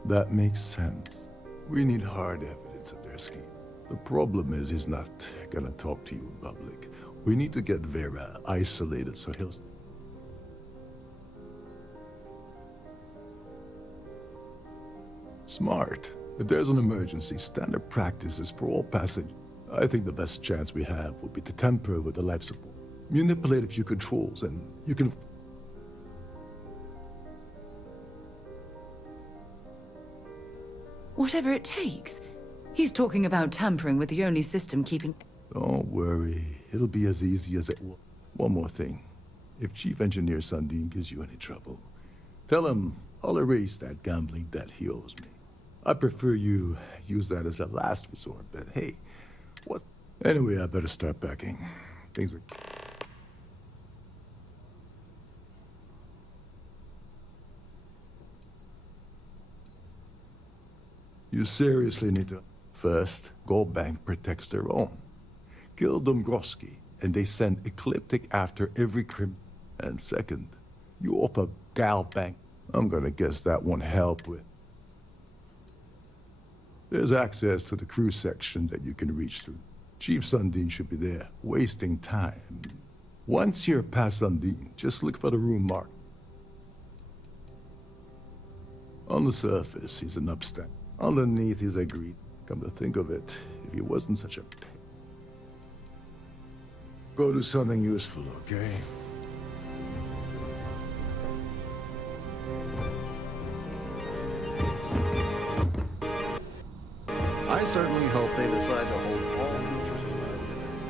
That makes sense. We need hard evidence of their scheme. The problem is he's not gonna talk to you in public. We need to get Vera isolated so he'll... Smart. If there's an emergency, standard practices for all passengers. I think the best chance we have would be to tamper with the life support. Manipulate a few controls and you can... Whatever it takes. He's talking about tampering with the only system keeping... Don't worry. It'll be as easy as it will. One more thing. If Chief Engineer Sundin gives you any trouble, tell him I'll erase that gambling debt he owes me. I prefer you use that as a last resort, but hey, what? Anyway, I better start packing. Things are... You seriously need to... First, Gold Bank protects their own. Kill Dombrowski, and they send Ecliptic after every crim... And second, you offer Gal Bank. I'm gonna guess that won't help with... There's access to the crew section that you can reach through. Chief Sundin should be there, wasting time. Once you're past Sundin, just look for the room marked. On the surface, he's an upstart. Underneath, he's a greed. Come to think of it, if he wasn't such a... Go do something useful, okay? I certainly hope they decide to hold all future society events.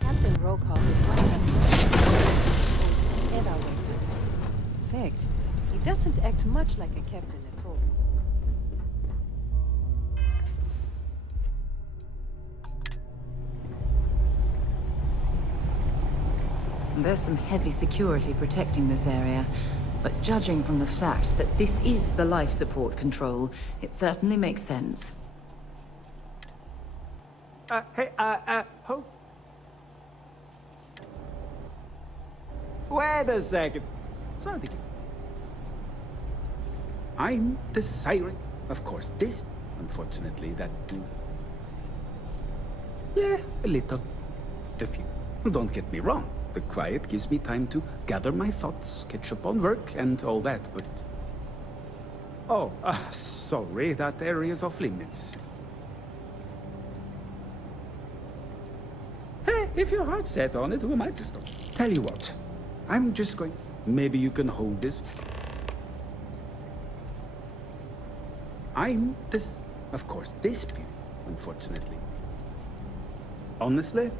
Captain Rokov is one of the most ever waited. In fact, he doesn't act much like a captain at all. There's some heavy security protecting this area, but judging from the fact that this is the life support control, it certainly makes sense. Hold. Wait a second. Sorry. I'm the siren. Of course, this, unfortunately, that means... Yeah, a little. A few. Don't get me wrong. The quiet gives me time to gather my thoughts, catch up on work, and all that, but... Oh, sorry, that area is off limits. Hey, if your heart's set on it, who am I to stop? Tell you what, I'm just going... Maybe you can hold this. I'm this... Of course, this people, unfortunately. Honestly,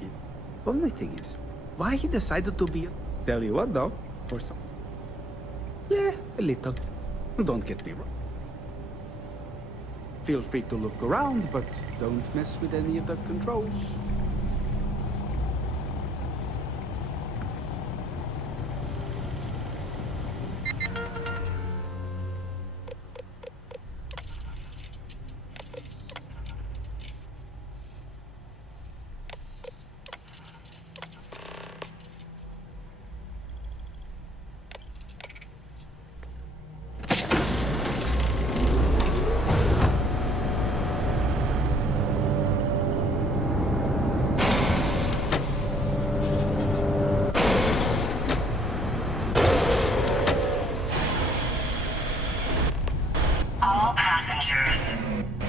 the only thing is, why he decided to be a... Tell you what, though, for some... Yeah, a little. Don't get me wrong. Feel free to look around, but don't mess with any of the controls.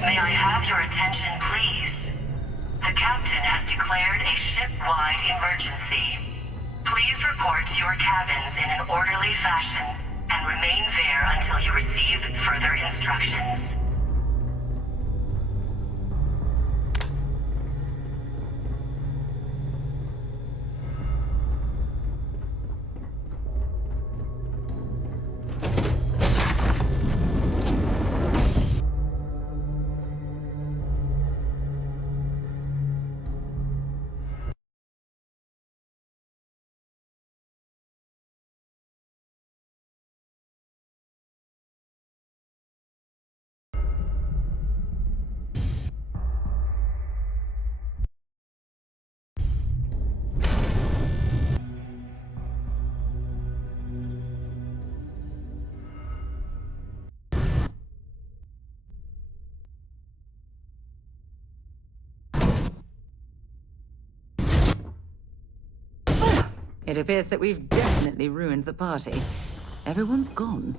May I have your attention, please? The captain has declared a ship-wide emergency. Please report to your cabins in an orderly fashion and remain there until you receive further instructions. It appears that we've definitely ruined the party. Everyone's gone.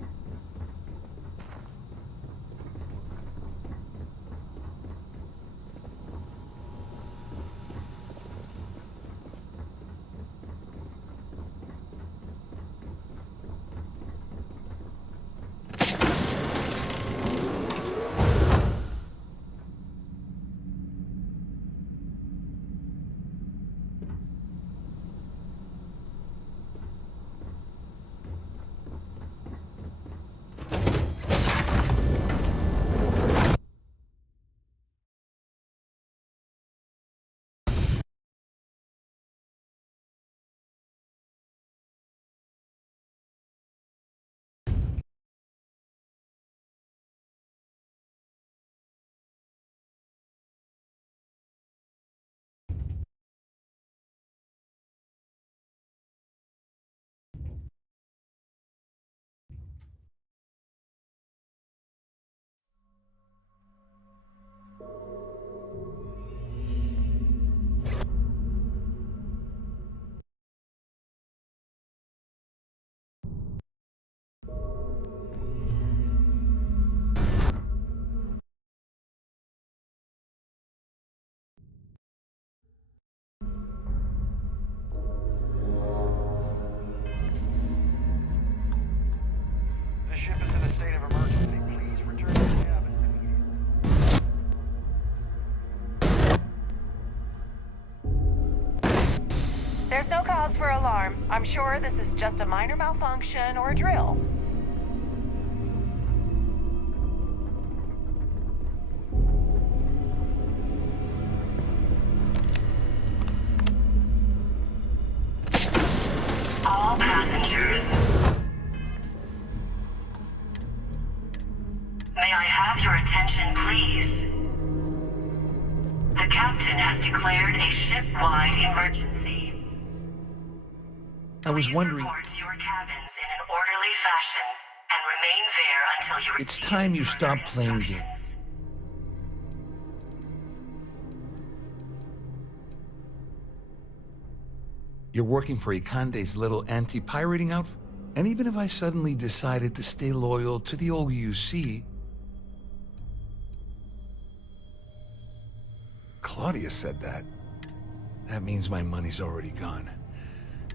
The ship is in a state of emergency. Please return to the cabin. There's no cause for alarm. I'm sure this is just a minor malfunction or a drill. All passengers. May I have your attention, please? The captain has declared a ship-wide emergency. I was wondering... Report to your cabins in an orderly fashion and remain there until you It's receive time you further stop playing instructions. games. You're working for Ikande's little anti-pirating outfit? And even if I suddenly decided to stay loyal to the old UC... Claudia said that. That means my money's already gone.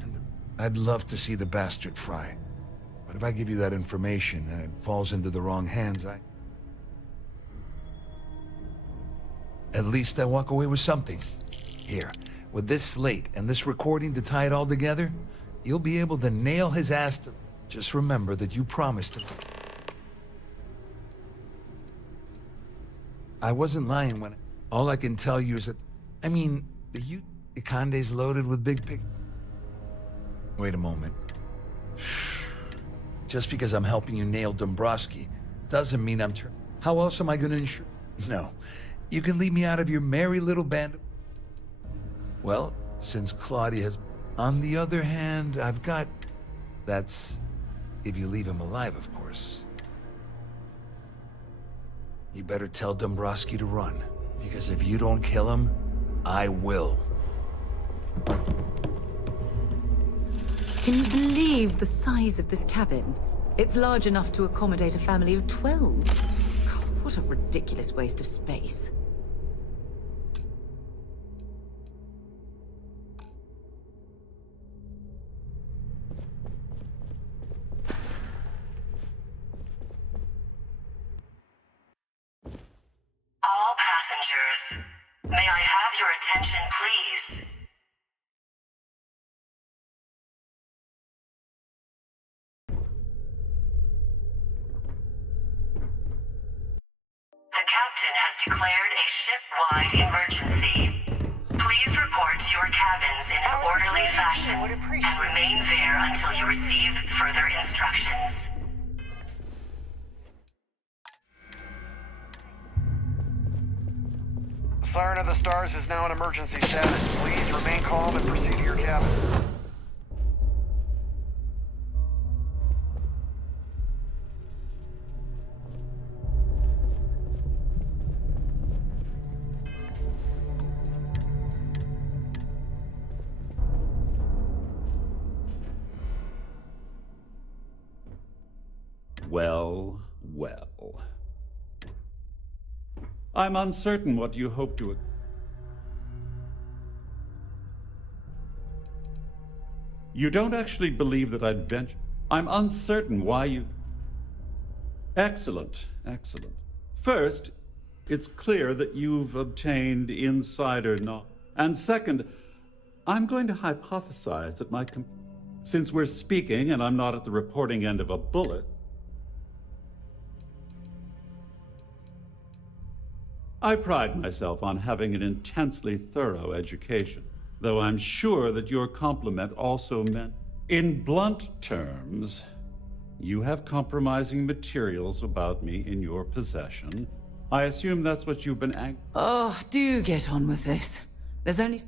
And I'd love to see the bastard fry. But if I give you that information and it falls into the wrong hands, At least I walk away with something. Here, with this slate and this recording to tie it all together, you'll be able to nail his ass to... Just remember that you promised him. I wasn't lying when... All I can tell you is that... I mean, the Ikande's loaded with big pic... Wait a moment. Just because I'm helping you nail Dombrowski doesn't mean I'm... How else am I gonna ensure... No. You can leave me out of your merry little band of... Well, since Claudia has... On the other hand, I've got... That's... If you leave him alive, of course. You better tell Dombrowski to run. Because if you don't kill him, I will. Can you believe the size of this cabin? It's large enough to accommodate a family of 12. God, what a ridiculous waste of space. All passengers. May I have your attention, please? The captain has declared a ship-wide emergency. Please report to your cabins in an orderly fashion and remain there until you receive further instructions. The Siren of the Stars is now in emergency status. Please remain calm and proceed to your cabin. Well, well. I'm uncertain what you hope to... You don't actually believe that I'd venture... I'm uncertain why you... Excellent, excellent. First, it's clear that you've obtained insider knowledge. And second, I'm going to hypothesize that since we're speaking and I'm not at the reporting end of a bullet, I pride myself on having an intensely thorough education, though I'm sure that your compliment also meant, in blunt terms, you have compromising materials about me in your possession. I assume that's what you've been Oh, do get on with this. There's only...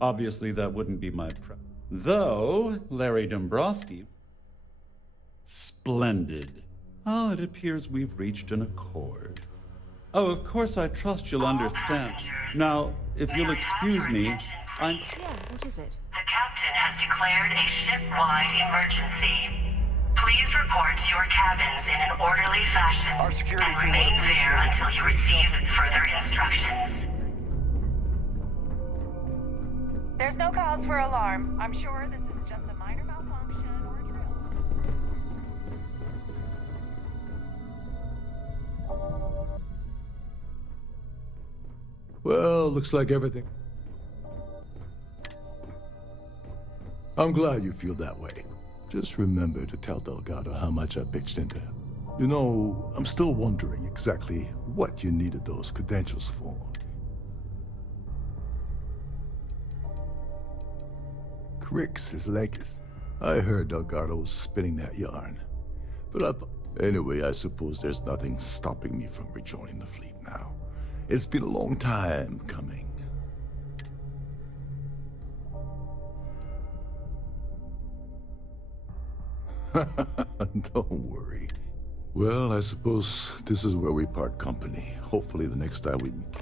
Obviously, that wouldn't be my Though, Larry Dombrowski... Splendid. Oh, it appears we've reached an accord. Oh, of course, I trust you'll understand. Now, if you'll excuse me, I'm... Yeah, what is it? The captain has declared a ship-wide emergency. Please report to your cabins in an orderly fashion and remain there until you receive further instructions. There's no cause for alarm. I'm sure this is just a minor malfunction or a drill. Well, looks like everything. I'm glad you feel that way. Just remember to tell Delgado how much I pitched into him. You know, I'm still wondering exactly what you needed those credentials for. Crix is Lakis. I heard Delgado was spinning that yarn. But anyway, I suppose there's nothing stopping me from rejoining the fleet now. It's been a long time coming. Don't worry. Well, I suppose this is where we part company. Hopefully the next time we meet.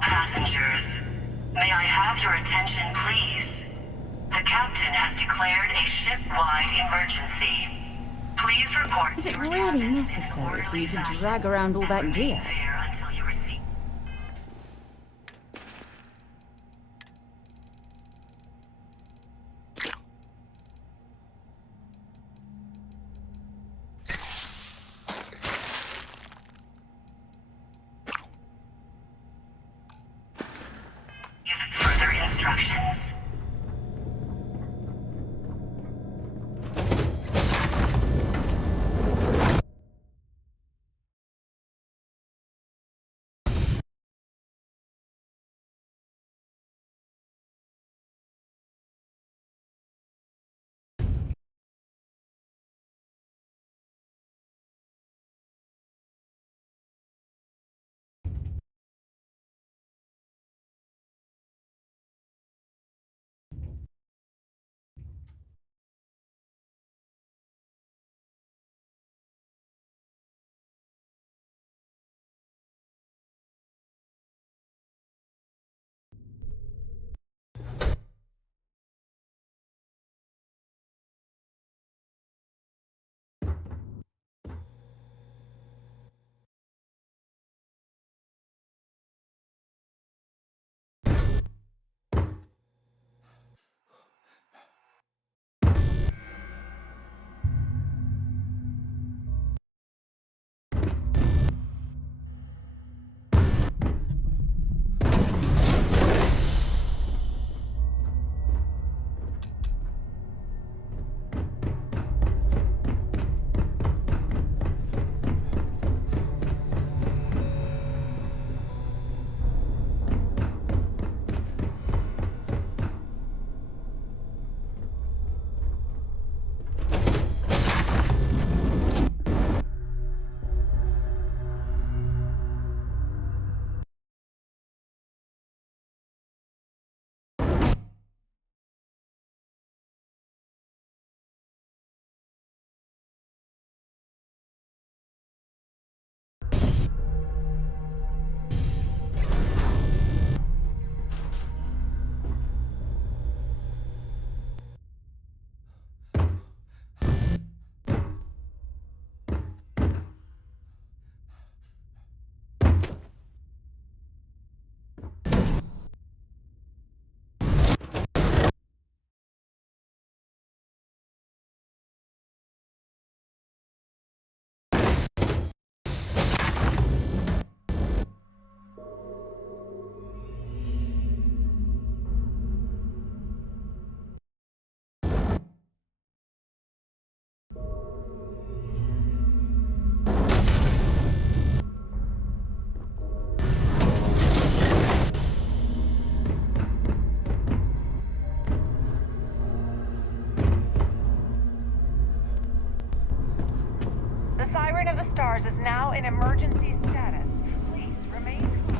Passengers, may I have your attention, please? The captain has declared a ship-wide emergency. Please report. Is it really necessary for you to drag around all that gear? Further instructions. Mars is now in emergency status. Please remain calm.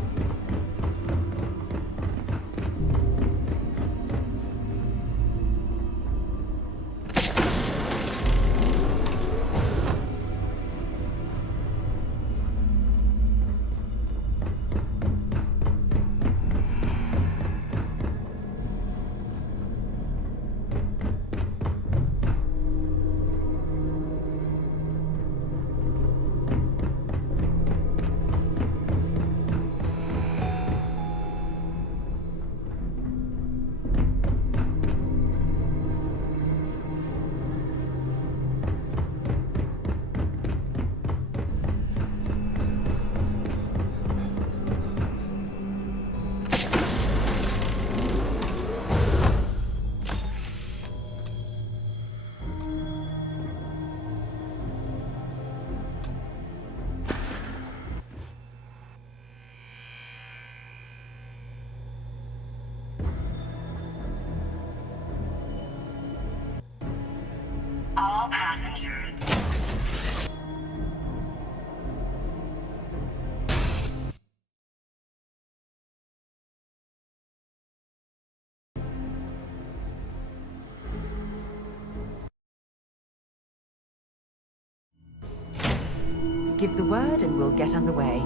All passengers. Let's give the word and we'll get underway.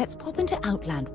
Let's pop into Outland.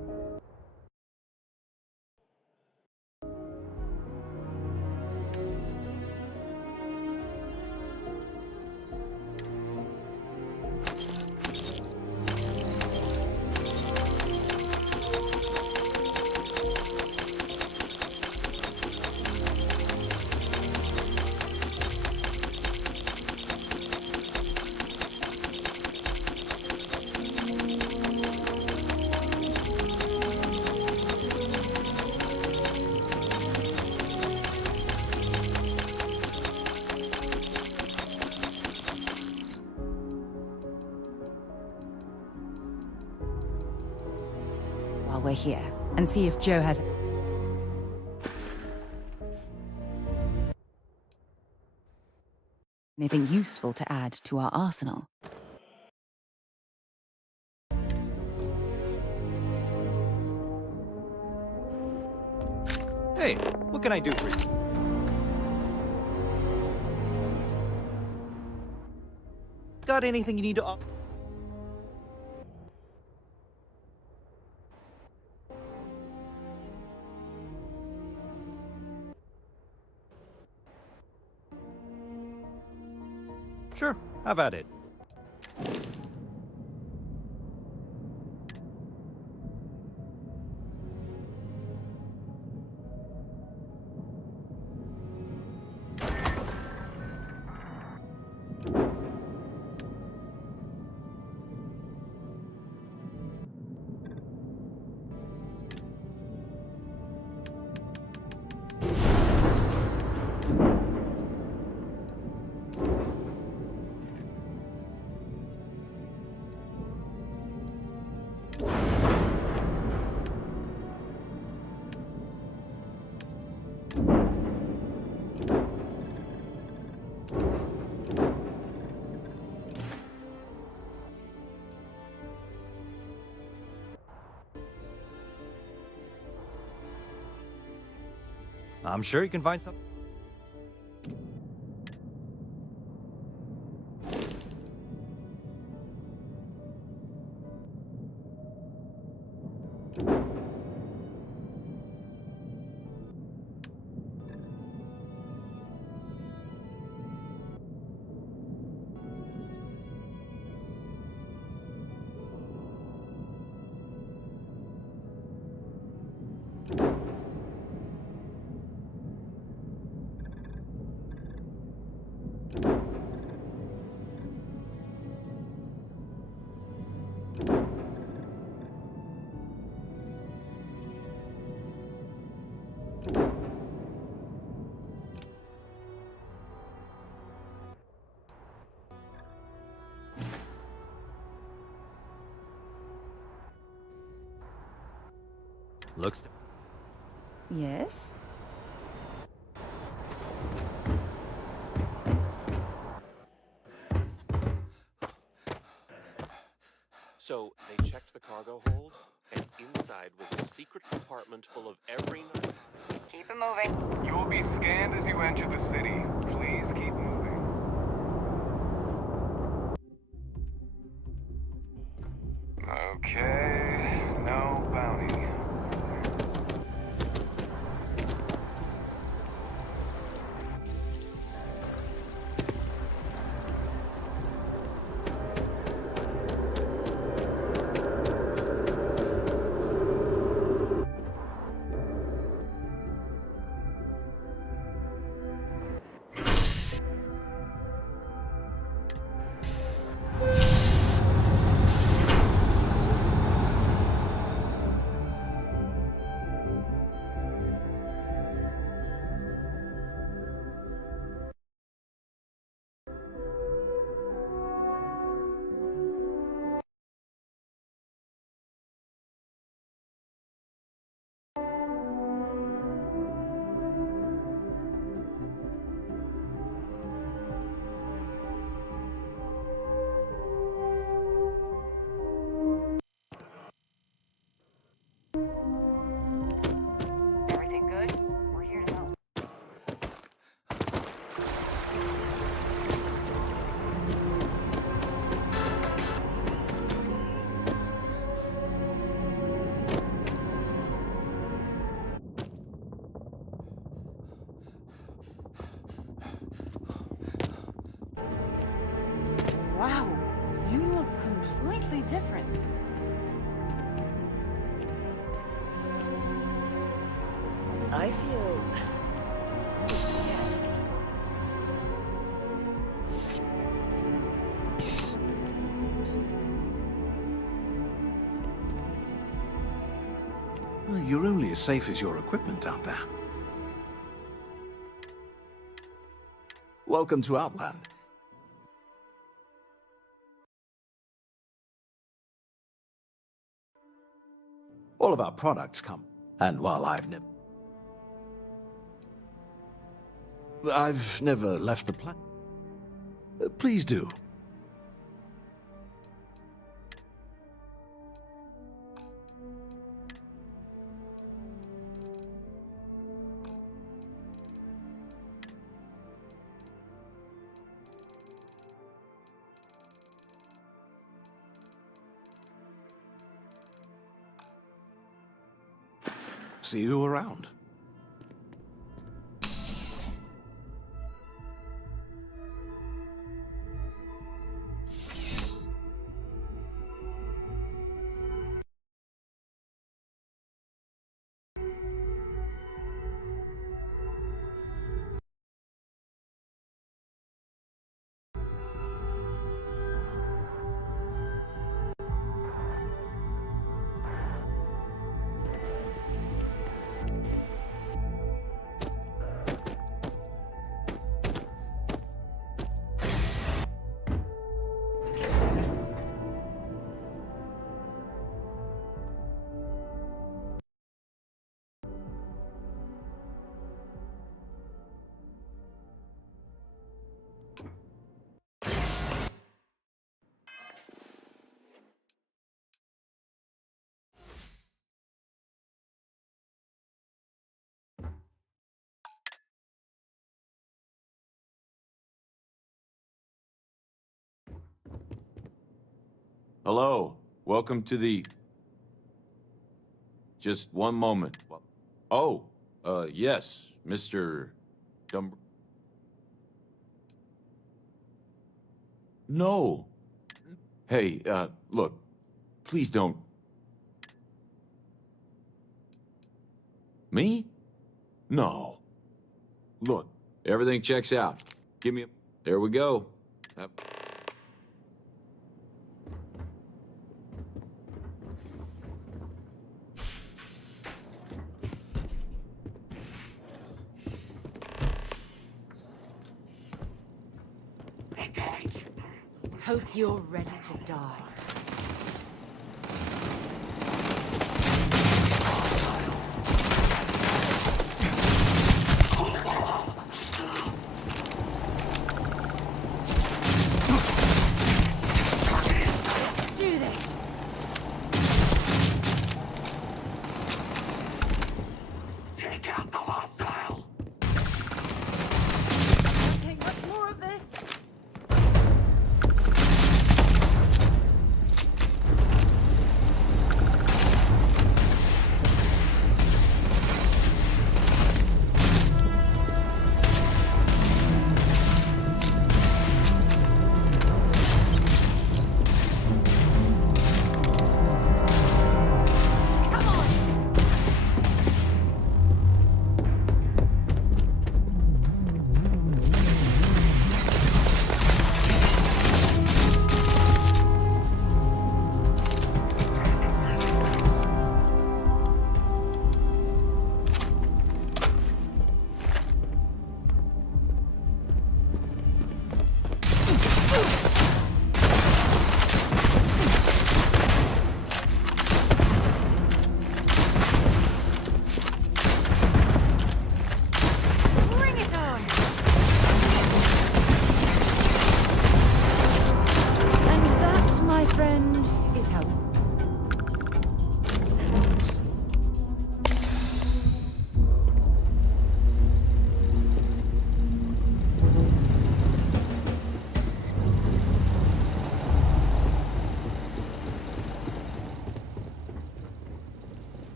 While we're here, and see if Joe has anything useful to add to our arsenal. Hey, what can I do for you? Got anything you need to... Sure, have at it. I'm sure you can find something. Looks... Yes? So, they checked the cargo hold, and inside was a secret compartment full of every... Keep it moving. You will be scanned as you enter the city. Please keep moving. Okay, no bounty. vastly different. I feel yes. Well, you're only as safe as your equipment out there. Welcome to Outland. All of our products come, and while I've never left the planet. Please do. See you around. Hello, welcome to the... Just one moment. Oh, yes, Mr. No. Hey, look, please don't... Me? No. Look, everything checks out. Give me a... There we go. Hope you're ready to die. Let's do this. Take out the hostile. Okay, much more of this.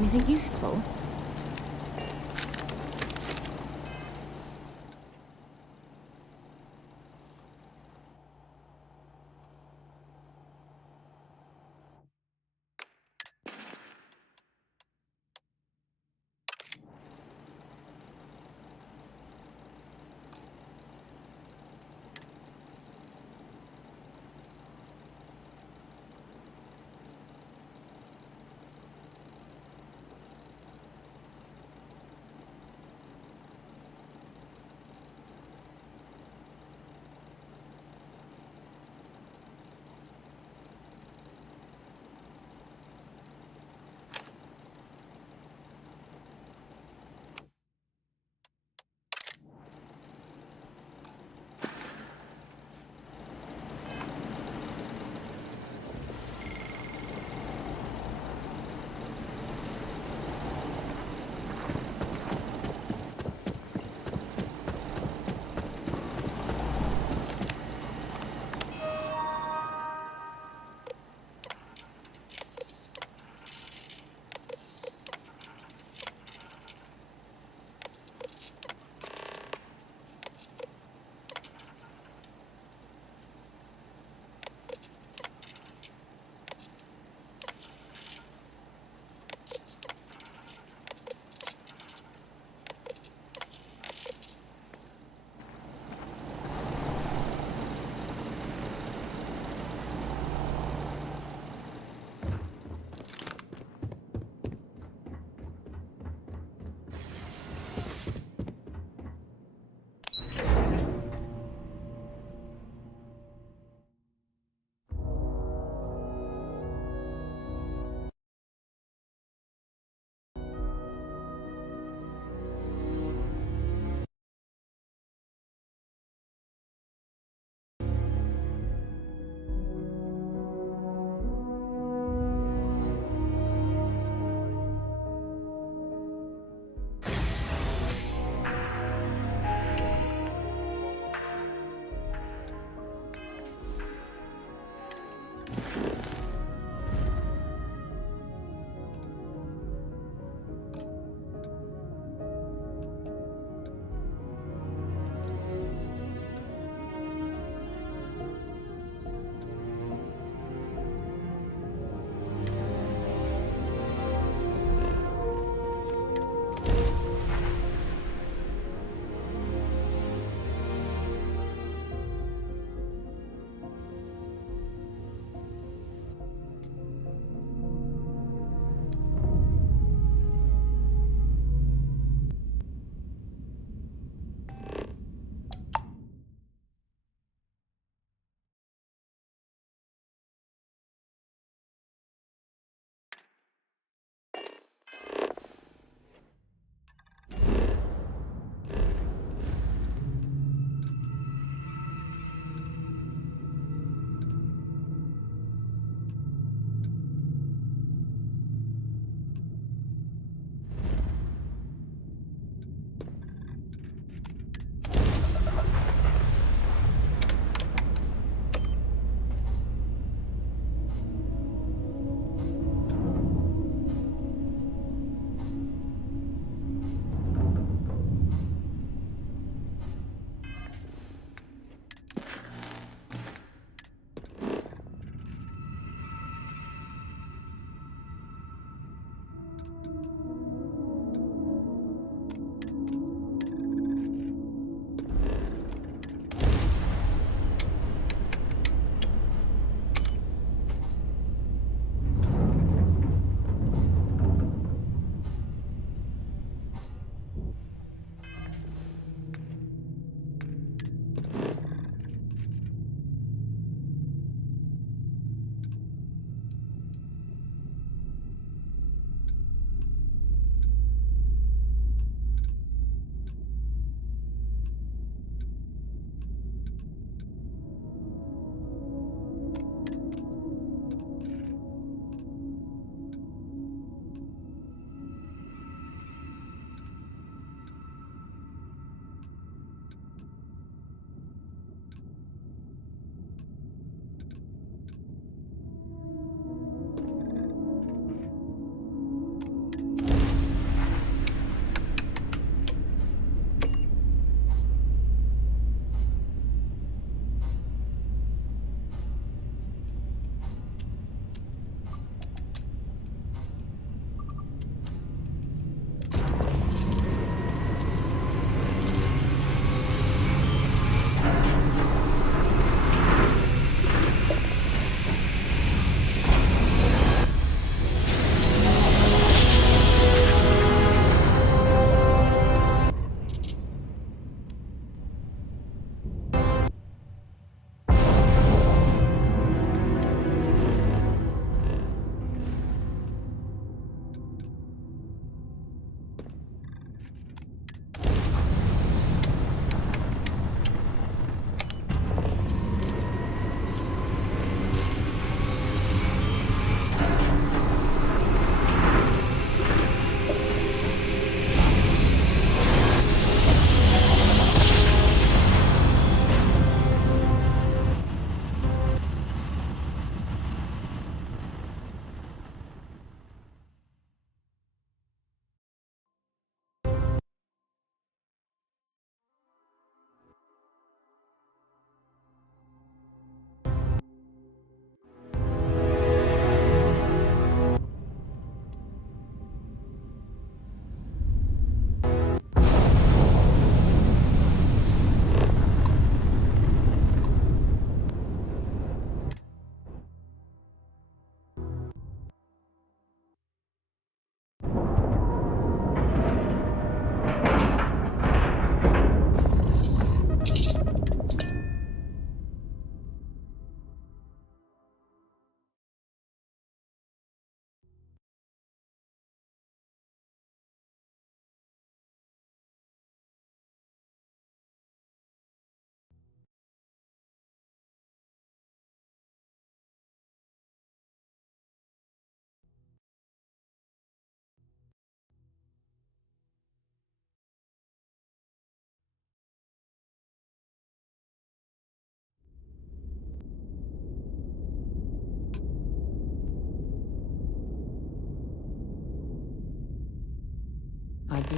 Anything useful?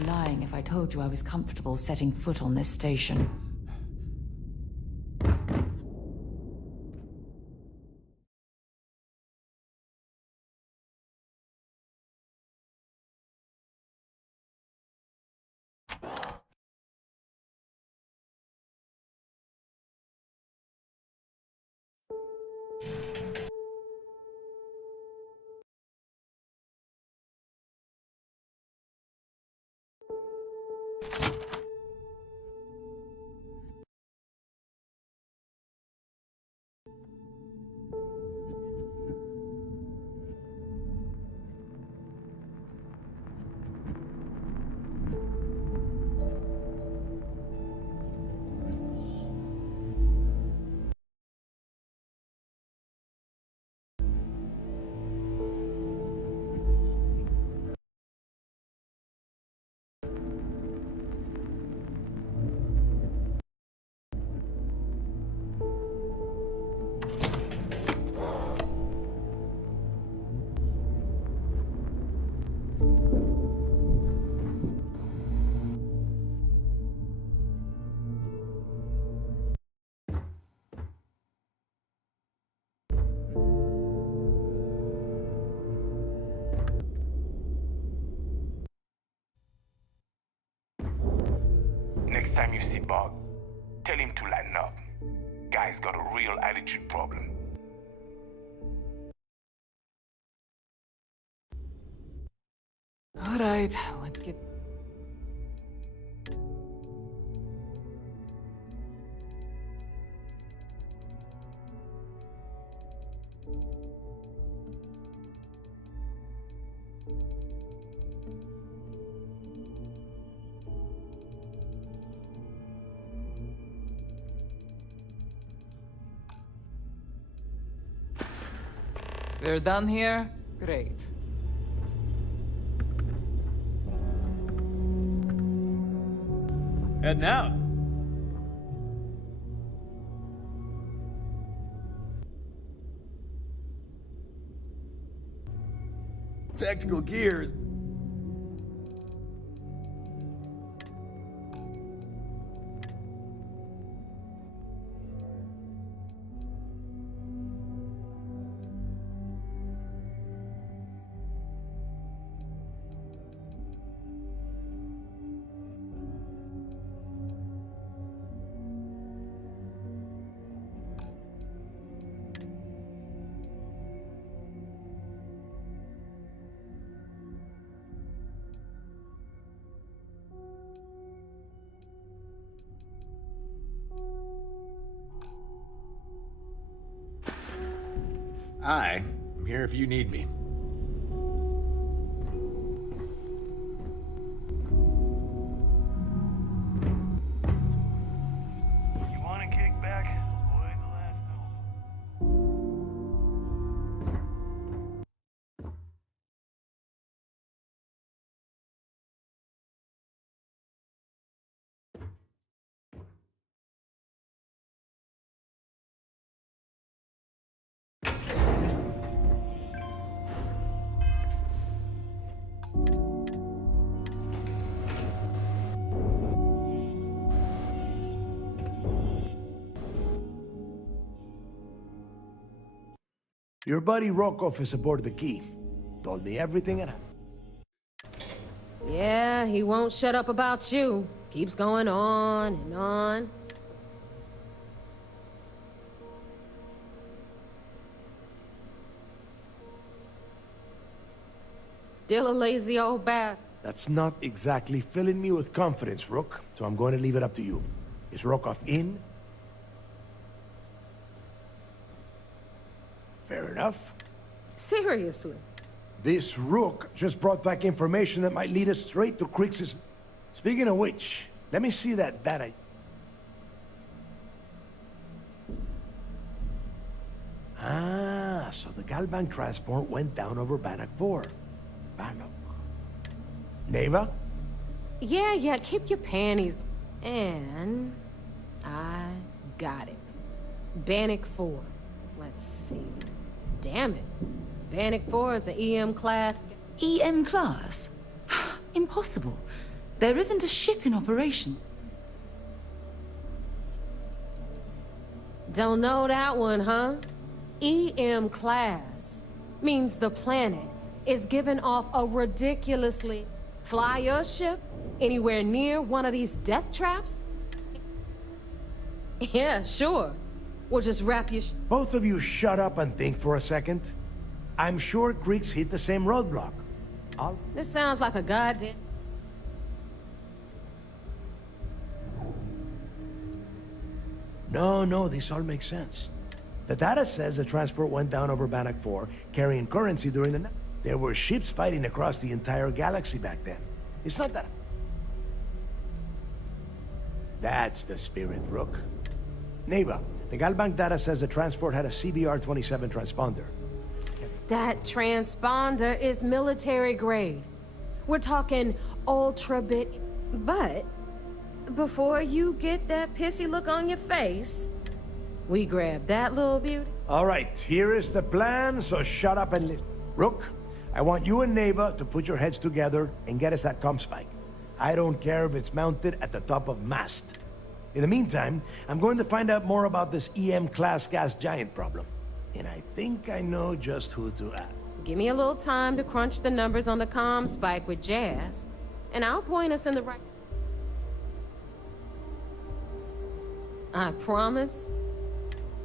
lying if I told you I was comfortable setting foot on this station. Next time you see Bob, tell him to lighten up. Guy's got a real attitude problem. All right, let's get... They're done here? Great. Heading out. Tactical gears. Hi, I'm here if you need me. You want a kickback? Avoid the last Your buddy Rokov is aboard the Key. Told me everything it happened. Yeah, he won't shut up about you. Keeps going on and on. Still a lazy old bastard. That's not exactly filling me with confidence, Rook, so I'm going to leave it up to you. Is Rokov in? Fair enough. Seriously. This Rook just brought back information that might lead us straight to Crix's... Speaking of which, let me see that data. Ah, so the Galbank transport went down over Bannock 4. Bannock. Neva? Yeah, keep your panties. And... I got it. Bannock 4. Let's see. Damn it. Bannock 4 is an EM class. EM class? Impossible. There isn't a ship in operation. Don't know that one, huh? EM class means the planet is giving off a ridiculously... Fly your ship anywhere near one of these death traps? Yeah, sure. We'll just wrap you... Both of you shut up and think for a second. I'm sure Greeks hit the same roadblock. This sounds like a goddamn... No, this all makes sense. The data says the transport went down over Bannock 4, carrying currency during the night. There were ships fighting across the entire galaxy back then. It's not that... That's the spirit, Rook. Neva, the Galbank data says the transport had a CBR-27 transponder. That transponder is military grade. We're talking ultra-bit... But, before you get that pissy look on your face, we grab that little beauty. All right, here is the plan, so shut up and listen. Rook, I want you and Neva to put your heads together and get us that comm spike. I don't care if it's mounted at the top of mast. In the meantime, I'm going to find out more about this EM-class gas giant problem. And I think I know just who to ask. Give me a little time to crunch the numbers on the comm spike with Jazz, and I'll point us in the right... I promise.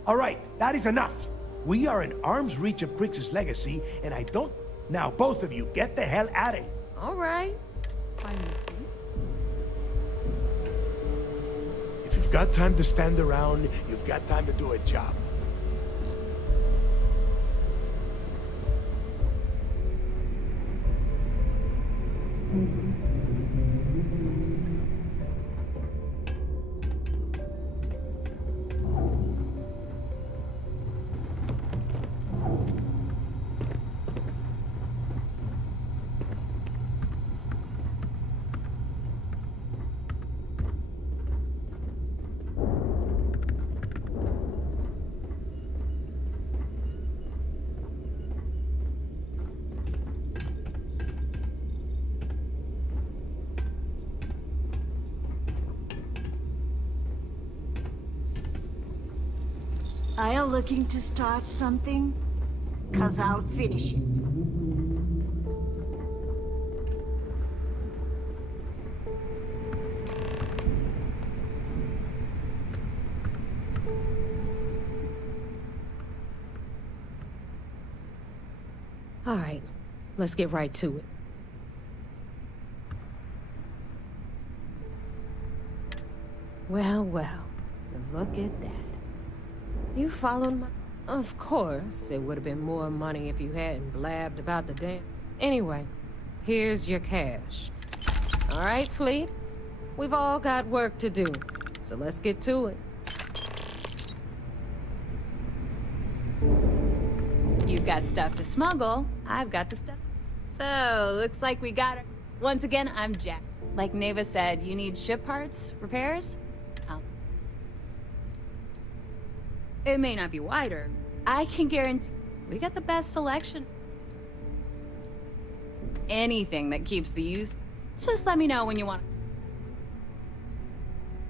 All right, that is enough. We are in arm's reach of Crix's legacy, and I don't... Now, both of you, get the hell out of here. All right. I'm listening. If you've got time to stand around, you've got time to do a job. Are you looking to start something? 'Cause I'll finish it. All right, let's get right to it. Well, look at that. You followed my... Of course, it would have been more money if you hadn't blabbed about the damn... Anyway, here's your cash. All right, Fleet? We've all got work to do, so let's get to it. You've got stuff to smuggle. I've got the stuff. So, looks like we got her. Once again, I'm Jack. Like Neva said, you need ship parts, repairs? It may not be wider. I can guarantee we got the best selection. Anything that keeps the use, just let me know when you want.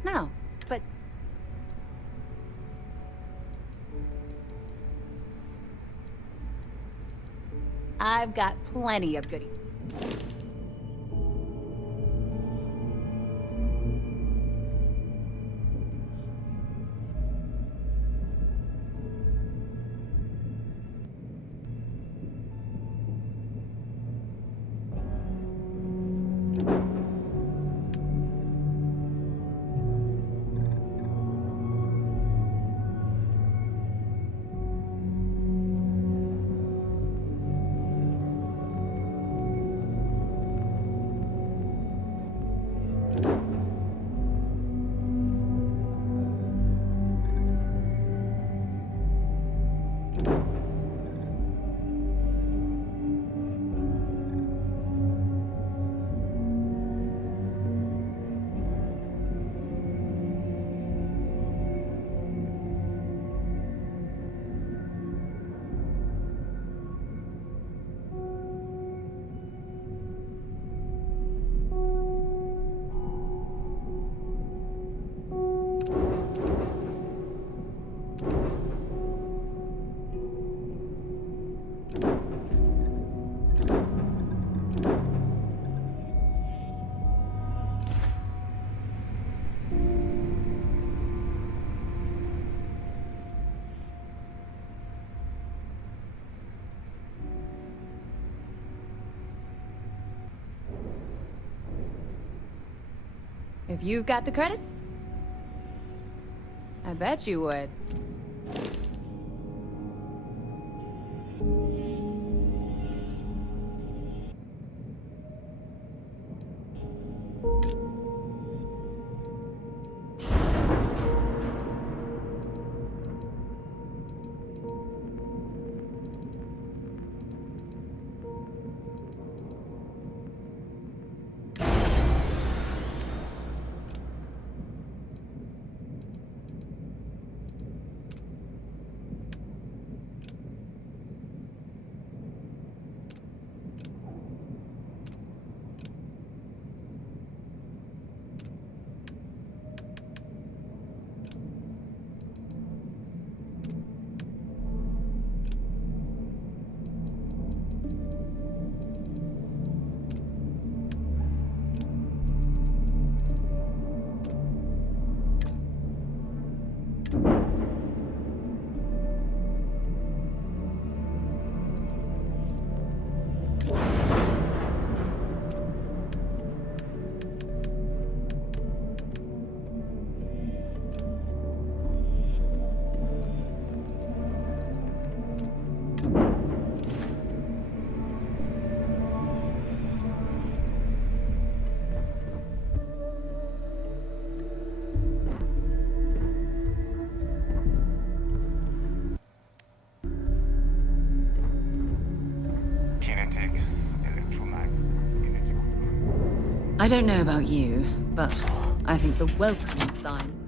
No, but... I've got plenty of goodies. If you've got the credits, I bet you would. I don't know about you, but I think the welcome sign